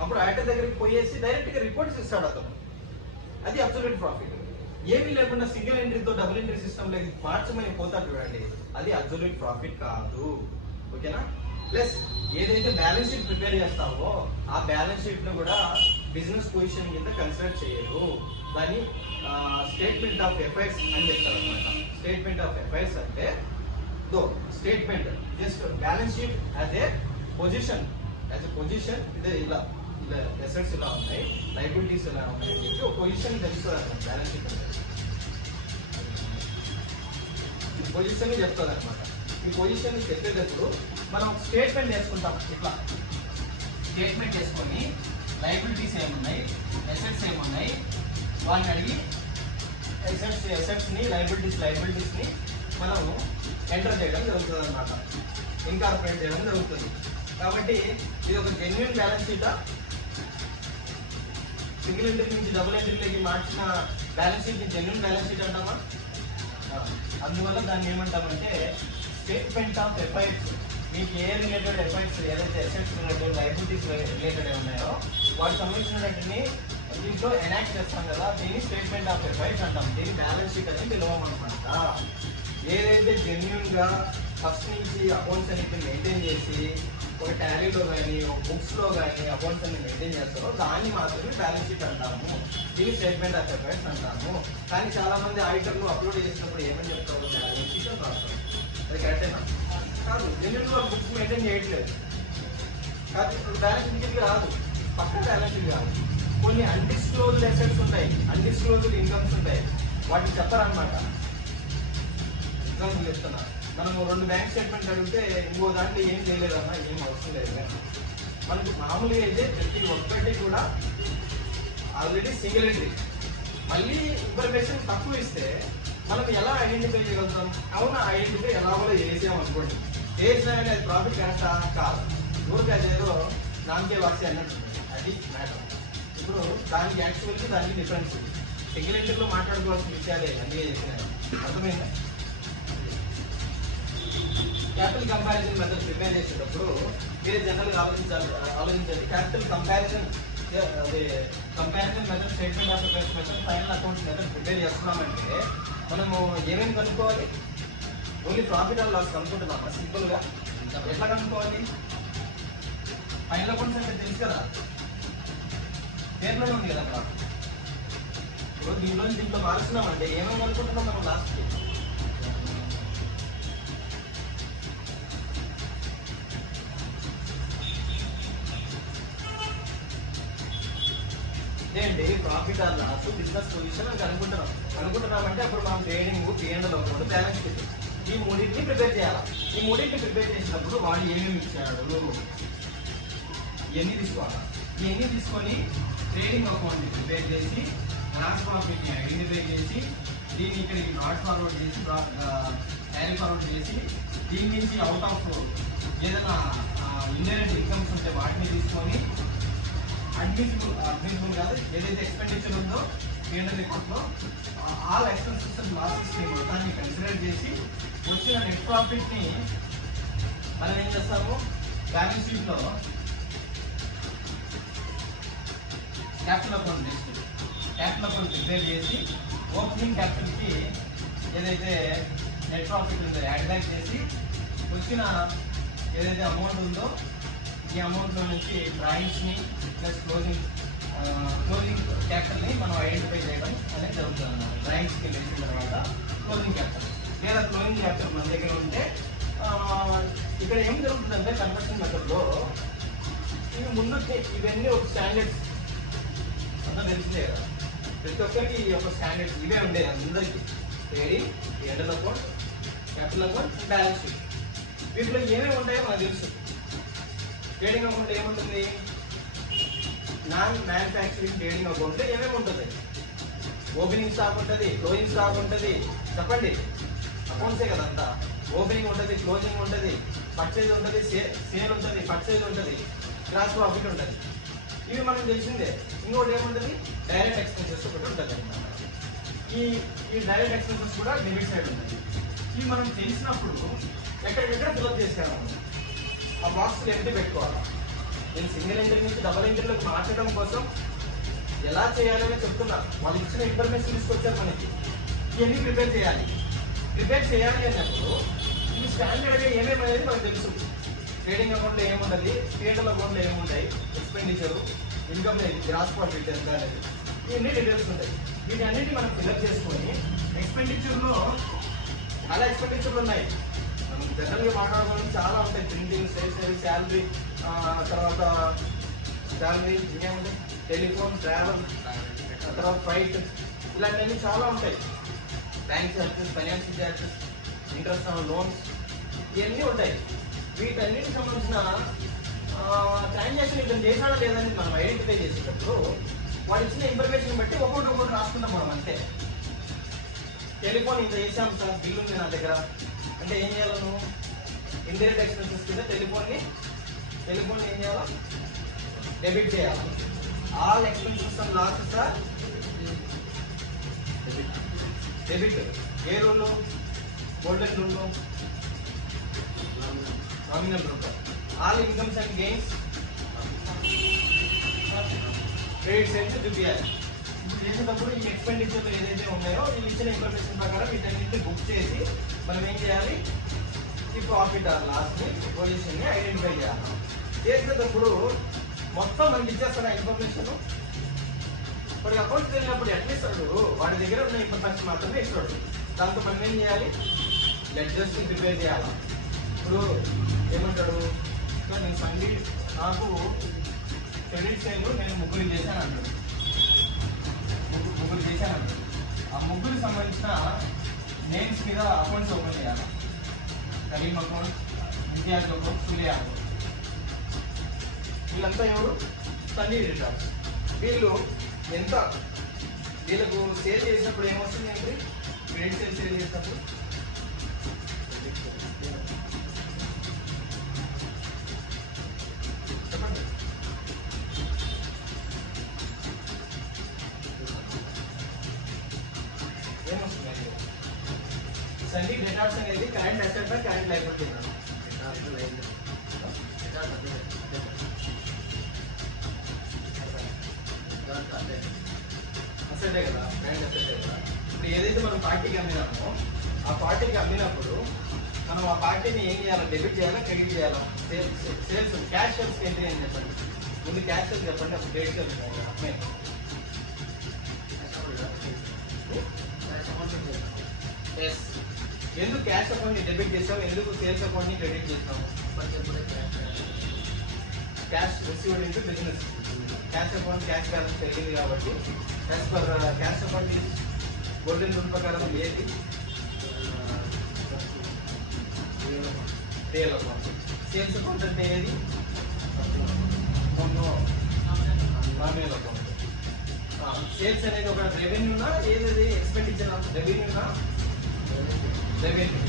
అప్పుడు ఐటీ దగ్గరికి పోయేసి డైరెక్ట్ గా రిపోర్ట్స్ ఇస్తాడు అతను. అది అబ్సల్యూట్ ప్రాఫిట్. ఏమీ లేకుండా సింగిల్ ఎంట్రీతో డబుల్ ఎంట్రీ సిస్టమ్ లో మార్చమని పోతాడు చూడండి, అది అబ్సల్యూట్ ప్రాఫిట్ కాదు. ఓకేనా? ప్లస్ ఏదైతే బ్యాలెన్స్ షీట్ ప్రిపేర్ చేస్తావో ఆ బ్యాలెన్స్ షీట్ ను కూడా బిజినెస్ పొజిషన్ కింద కన్సిడర్ చేయరు. దాన్ని స్టేట్మెంట్ ఆఫ్ ఎఫైర్స్ అని చెప్తారు అనమాట. స్టేట్మెంట్ ఆఫ్ ఎఫైర్స్ అంటే statement just balance sheet as a position ఇదే ఇలా అసెట్స్ ఇలా ఉన్నాయి, లైబిలిటీస్ ఇలా ఉన్నాయి అని చెప్పి ఒక పొజిషన్ తెలుస్తుంది అనమాట. బ్యాలెన్స్ షీట్ అంటే ఈ పొజిషన్ ని చెప్తుంది అనమాట. ఈ పొజిషన్ చెప్పేటప్పుడు మనం స్టేట్మెంట్ చేసుకుంటాం. ఇట్లా స్టేట్మెంట్ చేసుకొని లైబిలిటీస్ ఏమున్నాయి, అసెట్స్ ఏమున్నాయి వాటిని అడిగి అసెట్స్ ని లైబిలిటీస్ ని మనం ఎంటర్ చేయడం జరుగుతుంది అనమాట. ఇన్కార్పొరేట్ చేయడం జరుగుతుంది. కాబట్టి ఇది ఒక జెన్యున్ బ్యాలెన్స్ షీటా? సింగిల్ ఎంట్రీ నుంచి డబుల్ ఎంట్రీలోకి మార్చిన balance sheet genuine balance sheet అంటామా? అందువల్ల దాన్ని ఏమంటామంటే స్టేట్మెంట్ ఆఫ్ ఎఫైర్స్. మీకు ఏ రిలేటెడ్ ఎఫైర్స్ ఏదైతే అసెట్స్ రిలేటెడ్, లైబిలిటీస్ రిలేటెడ్ ఉన్నాయో వాటికి సంబంధించినటువంటి దీంట్లో ఎనాక్ట్ చేస్తాం కదా, దీన్ని స్టేట్మెంట్ ఆఫ్ ఎఫైర్స్ అంటాం. దీన్ని బ్యాలెన్స్ షీట్ అని పిలవమన్నమాట. ఏదైతే జెన్యున్ గా ఫస్ట్ నుంచి అకౌంట్స్ అనేది మెయింటైన్ చేసి ఒక టాలీలో కానీ ఒక బుక్స్ లో కానీ అకౌంట్స్ అన్ని మెయింటైన్ చేస్తారో దాన్ని మాత్రమే బ్యాలెన్స్ షీట్ అంటాము. దీన్ని స్టేట్మెంట్ ఆఫ్ ఎఫైర్స్ అంటాము. కానీ చాలా మంది ఆడిటర్లు అప్లోడ్ చేసినప్పుడు ఏమని చెప్తారు? బ్యాలెన్స్ షీట్ అని రాస్తారు. అది కరెక్టేనా? కాదు. జెన్యున్ గా బుక్స్ మెయింటైన్ చేయట్లేదు. కాదు, ఇప్పుడు బ్యాలెన్స్ షీట్ రాదు, పక్క బ్యాలెన్స్ షీట్ కాదు. కొన్ని అన్డిస్క్లోజ్డ్ అసెట్స్ ఉంటాయి, అన్డిస్క్లోజ్డ్ ఇన్కమ్స్ ఉంటాయి, వాటిని చెప్పారనమాట. ఎగ్జాంపుల్ చెప్తున్నా, మనము 2 బ్యాంక్ స్టేట్మెంట్ అడిగితే ఇంకో దాంట్లో ఏం చేయలేదన్నా, ఏం అవసరం లేదు. మనకు మామూలుగా అయితే ప్రతి ఒక్కటి కూడా ఆల్రెడీ సింగిల్ ఎంట్రీ, మళ్ళీ ఇన్ఫర్మేషన్ తక్కువ ఇస్తే మనం ఎలా ఐడెంటిఫై చేయగలుగుతాం? అవునా, ఐడెంటిఫై ఎలా కూడా చేసాం అనుకోండి, చేసినా కానీ అది ప్రాఫిట్ కరెక్టా కాదు, ఊరికి అదేదో నామకే వాసి అన్నట్టు, అది మ్యాటర్. ఇప్పుడు దానికి యాక్చువల్కి దానికి డిఫరెన్స్ సింగిల్ ఎంట్రీలో మాట్లాడుకోవాల్సిన విషయాలే అందుకే చెప్పినాయి. అర్థమైందా? క్యాపిటల్ కంపారిజన్ మెథడ్ ప్రిపేర్ చేసేటప్పుడు మీరే జనరల్గా ఆలోచించండి. క్యాపిటల్ కంపారిజన్ అదే comparison method, statement of affairs method, final accounts method prepare చేస్తున్నామంటే మనము ఏమేమి కనుక్కోవాలి? ఓన్లీ ప్రాఫిట్ అండ్ లాస్ కనుక్కుంటున్నామా సింపుల్గా? ఎట్లా కనుక్కోవాలి? ఫైనల్ అకౌంట్స్ అంటే తెలుసు కదా, పేర్లోనే ఉంది కదా అక్కడ. ఇప్పుడు దీంట్లో మారుస్తున్నామంటే ఏమేమి కనుక్కుంటున్నాం మనం లాస్ట్కి? ఏంటి profit or loss, business position అని అనుకుంటున్నామంటే అప్పుడు మనం trading, P&L account, balance sheet, ఈ మూడింటిని ప్రిపేర్ చేయాలి. ఈ మూడింటిని ప్రిపేర్ చేసినప్పుడు వాడు ఏమేమి ఇచ్చాడు ఇవన్నీ తీసుకోవాలి. ఇవన్నీ తీసుకొని ట్రేడింగ్ అకౌంట్ని ప్రిపేర్ చేసి, గ్రాస్ ప్రాఫిట్ని ఐడెంటిఫై చేసి, దీన్ని ఇక్కడికి నాట్ ఫార్వర్డ్ చేసి, క్యారీ ఫార్వర్డ్ చేసి, దీని నుంచి అవుట్ ఆఫ్ ఏదైనా ఇండైరెక్ట్ ఇన్కమ్స్ ఉంటే వాటిని తీసుకొని అడ్మిసిబుల్ కాదు ఏదైతే ఎక్స్పెండిచర్ ఉందో P&L రిపోర్ట్లో ఆల్ ఎక్స్పెన్సెస్ అండ్ లాసెస్ని మొత్తాన్ని కన్సిడర్ చేసి వచ్చిన నెట్ ప్రాఫిట్ని మనం ఏం చేస్తాము, బ్యాలెన్స్ షీట్లో క్యాపిటల్ అకౌంట్ ప్రిపేర్ చేసి ఓపెనింగ్ క్యాపిటల్కి ఏదైతే నెట్ ప్రాఫిట్ ఉందో యాడ్ బ్యాక్ చేసి వచ్చిన ఏదైతే అమౌంట్ ఉందో ఈ అమౌంట్లో నుంచి డ్రాయింగ్స్ని ప్లస్ క్లోజింగ్ క్యాపిటల్ని మనం ఐడెంటిఫై చేయడం అనేది జరుగుతుంది అన్నమాట. డ్రాయింగ్స్కి వేసిన తర్వాత క్లోజింగ్ క్యాపిటల్ లేదా క్లోజింగ్ క్యాపిటల్ మన దగ్గర ఉంటే ఇక్కడ ఏం జరుగుతుందంటే కన్వర్షన్ మెథడ్లో ఇవి ముందుకి ఇవన్నీ ఒక స్టాండర్డ్స్ అంతా తెలిసిందే కదా, ప్రతి ఒక్కరికి ఈ యొక్క స్టాండర్డ్స్ ఇవే ఉండేది అందరికీ. Trading, P&L account, capital account, balance sheet, వీటిలో ఏమేమి ఉంటాయో మనకు తెలుసు. ట్రేడింగ్ అకౌంట్ ఏముంటుంది? నాన్ మ్యానుఫ్యాక్చరింగ్ ట్రేడింగ్ అకౌంట్లో ఏమేమి ఉంటుంది? ఓపెనింగ్ స్టాక్ ఉంటుంది, క్లోజింగ్ స్టాక్ ఉంటుంది, చెప్పండి, అకౌంట్సే కదా అంతా. ఓపెనింగ్ ఉంటుంది, క్లోజింగ్ ఉంటుంది, పర్చేజ్ ఉంటుంది, సేల్ ఉంటుంది, పర్చేజ్ ఉంటుంది, గ్రాస్ ప్రాఫిట్ ఉంటుంది, ఇవి మనకు తెలిసిందే. ఇంకోటి ఏముంటుంది? డైరెక్ట్ ఎక్స్పెన్సెస్ ఒకటి ఉంటుంది అనమాట. ఈ డైరెక్ట్ ఎక్స్పెన్సెస్ కూడా డెబిట్ సైడ్ ఉంటుంది. ఇవి మనం తెలిసినప్పుడు ఎక్కడెక్కడ ఫిల్అప్ చేసేవాళ్ళం, ఆ బాక్స్లు ఎంటీ పెట్టుకోవాలి. నేను సింగిల్ ఎంట్రీ నుంచి డబుల్ ఎంట్రీలోకి మార్చడం కోసం ఎలా చేయాలని చెప్తున్నా. వాళ్ళు ఇచ్చిన ఇన్ఫర్మేషన్ తీసుకొచ్చారు మనకి, ఇవన్నీ ప్రిపేర్ చేయాలి అన్నప్పుడు ఇవి స్టాండర్డ్గా ఏమేమి అనేది మనకు తెలుసు. ట్రేడింగ్ అకౌంట్లో ఏముంటుంది, P&L అకౌంట్లో ఏముంటాయి, ఎక్స్పెండిచరు, ఇన్కమ్, గ్రాస్ ప్రాఫిట్ ఎంత అనేది, ఇవన్నీ డీటెయిల్స్ ఉంటాయి. వీటన్నిటి మనం ఫిల్అప్ చేసుకొని ఎక్స్పెండిచర్లో చాలా ఎక్స్పెండిచర్లు ఉన్నాయి. మనం జనరల్గా మాట్లాడుకోవడం చాలా ఉంటాయి. ప్రింటింగ్, స్టేషనరీ, శాలరీ, తర్వాత ఇంకేముంటాయి, టెలిఫోన్, ట్రావెల్, తర్వాత ఫ్లైట్, ఇలాంటివన్నీ చాలా ఉంటాయి. Bank charges, financial charges, interest on loans, ఇవన్నీ ఉంటాయి. వీటన్నిటికి సంబంధించిన ట్రాన్సాక్షన్ ఇతను చేశాడా లేదని మనం ఐడెంటిఫై చేసేటప్పుడు వాడు ఇచ్చిన ఇన్ఫర్మేషన్ బట్టి ఒక్కొక్కటి రాసుకుంటాం మనం అంతే. టెలిఫోన్ ఇంత చేసాం సార్, బిల్ ఉంది నా దగ్గర అంటే ఏం చేయాలి నువ్వు? ఇండైరెక్ట్ ఎక్స్పెన్సెస్ కింద టెలిఫోన్ ఏం చేయాలా? డెబిట్ చేయాలి. All expenses and losses sir debit. ఏ రూల్లో? గోల్డెన్ రూల్లో, నామినల్ రూల్లో. All incomes and gains credit side చూపించాలి. ఇప్పుడు చేసేటప్పుడు ఈ ఎక్స్పెండిచర్లు ఏదైతే ఉన్నాయో వీళ్ళు ఇచ్చిన ఇన్ఫర్మేషన్ ప్రకారం వీటన్నింటినీ బుక్ చేసి మనం ఏం చేయాలి? ఈ ప్రాఫిట్ ఆర్ లాస్ని, పొజిషన్ని ఐడెంటిఫై చేయాలి. చేసేటప్పుడు మొత్తం మనకి ఇచ్చేస్తాను ఆ ఇన్ఫర్మేషన్. వాడి అకౌంట్కి వెళ్ళినప్పుడు ఎట్లా ఇస్తాడు? వాడి దగ్గర ఉన్న ఇన్ఫర్మేషన్ మాత్రమే ఇస్తాడు. దాంతో మనం ఏం చేయాలి? లెడ్జర్స్ని ప్రిపేర్ చేయాలి. ఇప్పుడు ఏమంటాడు? నేను నాకు క్రెడిట్ సైడ్ నేను 3 చేశాను అంటాడు. ముగ్గురు చేశాను. ఆ ముగ్గురికి సంబంధించిన నేమ్స్ మీద అకౌంట్స్ ఓపెన్ చేయాలి. Karim account, Imtiaz account, Sulia account. వీళ్ళంతా ఎవరు? Sundry returns. వీళ్ళు ఎంత వీళ్ళకు సేల్ చేసినప్పుడు ఏమొస్తుంది అంటే క్రెడిట్ సేల్ చేసినప్పుడు చెప్పండి. ఏమొస్తుంది అంటే సండీ రిటర్న్స్ అనేది కరెంట్ అసెట్ కరెంట్ లైబిలిటీ అసెటే కదా, కరెంట్ అసెటే కదా. ఇప్పుడు ఏదైతే మనం పార్టీకి అమ్మినామో ఆ పార్టీకి అమ్మినప్పుడు మనం ఆ పార్టీని ఏం చేయాలి? డెబిట్ చేయాలా, క్రెడిట్ చేయాలా? సేల్స్ క్యాష్ సేల్స్ ఏంటి అని చెప్పండి. ముందు క్యాష్ సేల్స్ చెప్పండి, అప్పుడు క్రెడిట్ సేల్స్ మెయిన్. ఎస్. ఎందుకు క్యాష్ అకౌంట్ని డెబిట్ చేసావు, ఎందుకు సేల్స్ అకౌంట్ని క్రెడిట్ చేసావు? Cash received into business. Cash account cash balance పెరిగింది కాబట్టి as per cash account golden rule ప్రకారం ఏది? Real account. సేల్స్ అకౌంట్ అంటే ఏది? Nominal account. సేల్స్ అనేది ఒక రెవెన్యూనా, ఏది ఎక్స్పెండిచర్? రెవెన్యూనా? Revenue.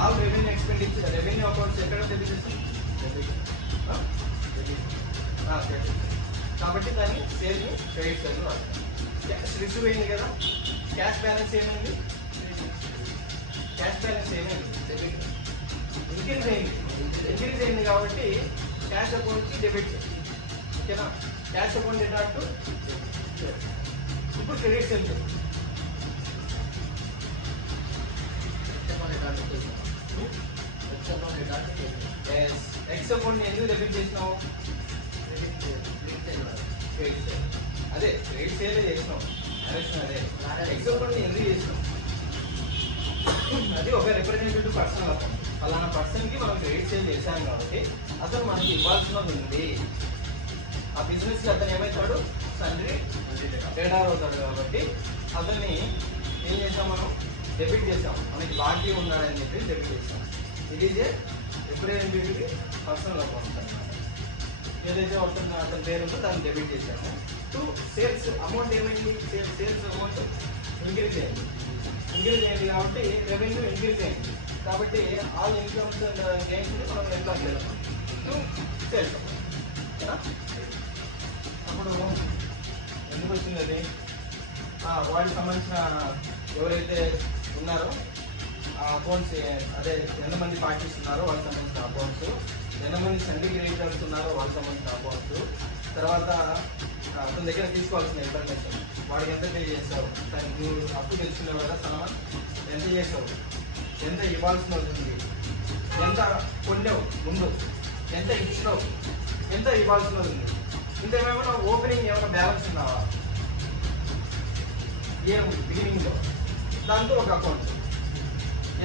All revenue expenditure revenue accounts ఎక్కడ డెబిట్ చేస్తాం? కాబట్టి దాన్ని సేల్ని క్రెడిట్ సేల్ రాస్తాం. క్యాష్ రిసీవ్ అయింది కదా, క్యాష్ బ్యాలెన్స్ ఏమైంది? క్యాష్ బ్యాలెన్స్ ఏమైంది? ఇంక్రీజ్ అయింది. ఇంక్రీజ్ అయింది కాబట్టి క్యాష్ అకౌంట్కి డెబిట్. ఓకేనా? క్యాష్ అకౌంట్ డెటాట్. ఇప్పుడు క్రెడిట్ సేల్. ఎక్స్ అకౌంట్ ఎందుకు డెబిట్ చేసినావు? అదే క్రెడిట్ సేల్ చేసినాం. అదే ఎక్స్ అకౌంట్ ఎందుకు చేసినాం? అది ఒక రిప్రజెంటేటివ్ పర్సన్ అకౌంట్. అలానా పర్సన్కి మనం క్రెడిట్ సేల్ చేశాం కాబట్టి అతను మనకి ఇవ్వాల్సినది ఉంది. ఆ బిజినెస్కి అతను ఏమవుతాడు? సండ్రీ డేటార్ అవుతాడు. కాబట్టి అతన్ని ఏం చేసాం? మనం డెబిట్ చేసాం. మనకి బాకీ ఉన్నాడని చెప్పి డెబిట్ చేసాం. ఇది రిప్రజెంటేటివ్ పర్సనల్ అకౌంట్ అన్నమాట. ఏదైతే అతని పేరు ఉందో దాన్ని డెబిట్ చేసాము. టు సేల్స్ అమౌంట్ ఏమైంది? సేల్స్ అమౌంట్ ఇంక్రీజ్ అయింది. ఇంక్రీజ్ అయింది కాబట్టి రెవెన్యూ ఇంక్రీజ్ అయింది. కాబట్టి ఆల్ ఇన్కమ్స్ అండ్ గెయిన్స్ మనం ఎంత చేయాలి? To sales amount. అప్పుడు ఎందుకు వచ్చింది అది? వాటికి సంబంధించిన ఎవరైతే ఉన్నారో ఆ అకౌంట్స్, అదే ఎంతమంది పార్టీస్ ఉన్నారో వాళ్ళకి సంబంధించిన అకౌంట్స్, ఎంతమంది సండీ క్రెడిటర్స్ ఉన్నారో వాళ్ళకి సంబంధించిన అకౌంట్స్, తర్వాత అతని దగ్గర తీసుకోవాల్సిన ఇన్ఫర్మేషన్, వాడికి ఎంత పే చేస్తావు, నువ్వు అప్పు తెలుసుకున్నావు కదా సలమాన్, ఎంత చేసావు, ఎంత ఇవ్వాల్సిన ఉంది, ఎంత కొన్నావు ముందు, ఎంత ఇచ్చినావు, ఎంత ఇవ్వాల్సినది ఉంది, ఇంతేమైనా ఓపెనింగ్ ఏమైనా బ్యాలెన్స్ ఉన్నావా ఇయర్ బిగినింగ్లో, దాంతో ఒక అకౌంట్,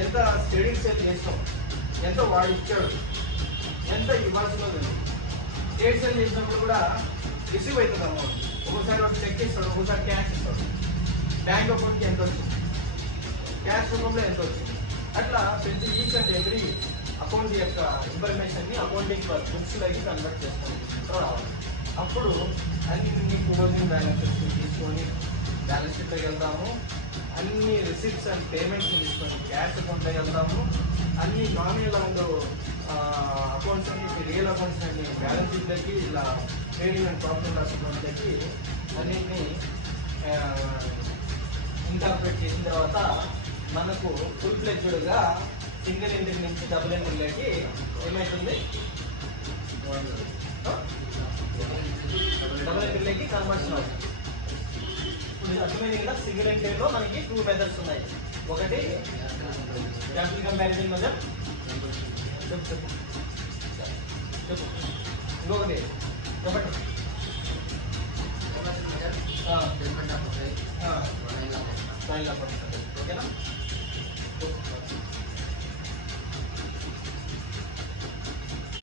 ఎంత క్రెడిట్ సేల్ చేసావు, ఎంత వాడు ఇచ్చాడు, ఎంత ఇవ్వాల్సినది ఉంది. క్రెడిట్ సేల్ చేసినప్పుడు కూడా రిసీవ్ అవుతుంది అమౌంట్. ఒక్కోసారి వాడు చెక్ ఇస్తాడు, ఒక్కోసారి క్యాష్ ఇస్తాడు. బ్యాంక్ అకౌంట్కి ఎంత వచ్చింది, క్యాష్ రూపంలో ఎంత వచ్చింది, అట్లా ప్రతి ఈచ్ అండ్ ఎవ్రీ అకౌంట్ యొక్క ఇన్ఫర్మేషన్ని అకౌంటింగ్ బుక్స్లోకి కన్వర్ట్ చేసుకొని రావాలి. అప్పుడు అన్ని క్లోజింగ్ బ్యాలెన్సెస్ తీసుకొని బ్యాలెన్స్ షీట్లోకి వెళ్తాము, అన్ని రిసిప్ట్స్ అండ్ పేమెంట్స్ తీసుకొని క్యాష్ అకౌంట్లోకి వెళ్తాము, అన్ని నామినల్ అండ్ అకౌంట్స్ అన్ని రియల్ అకౌంట్స్ అన్ని బ్యాలెన్స్ షీట్లకి, ఇలా trading and profit and loss అకౌంట్లకి అన్నింటినీ ఇన్కార్పొరేట్ చేసిన తర్వాత మనకు ఫుల్ ఫ్లెడ్జ్డ్గా సింగిల్ ఎంట్రీ నుంచి డబుల్ ఎంట్రీలోకి ఏమవుతుంది, డబుల్ ఎంట్రీలోకి కన్వర్షన్ అవుతుంది. ఇప్పుడు అర్థమైంది కదా, సింగిల్ ఎంట్రీలో మనకి 2 మెథడ్స్ ఉన్నాయి. ఒకటి క్యాపిటల్ కంపారిజన్ మెథడ్, చెప్పు ఇంకొకటి చెప్పండి, ఓకేనా.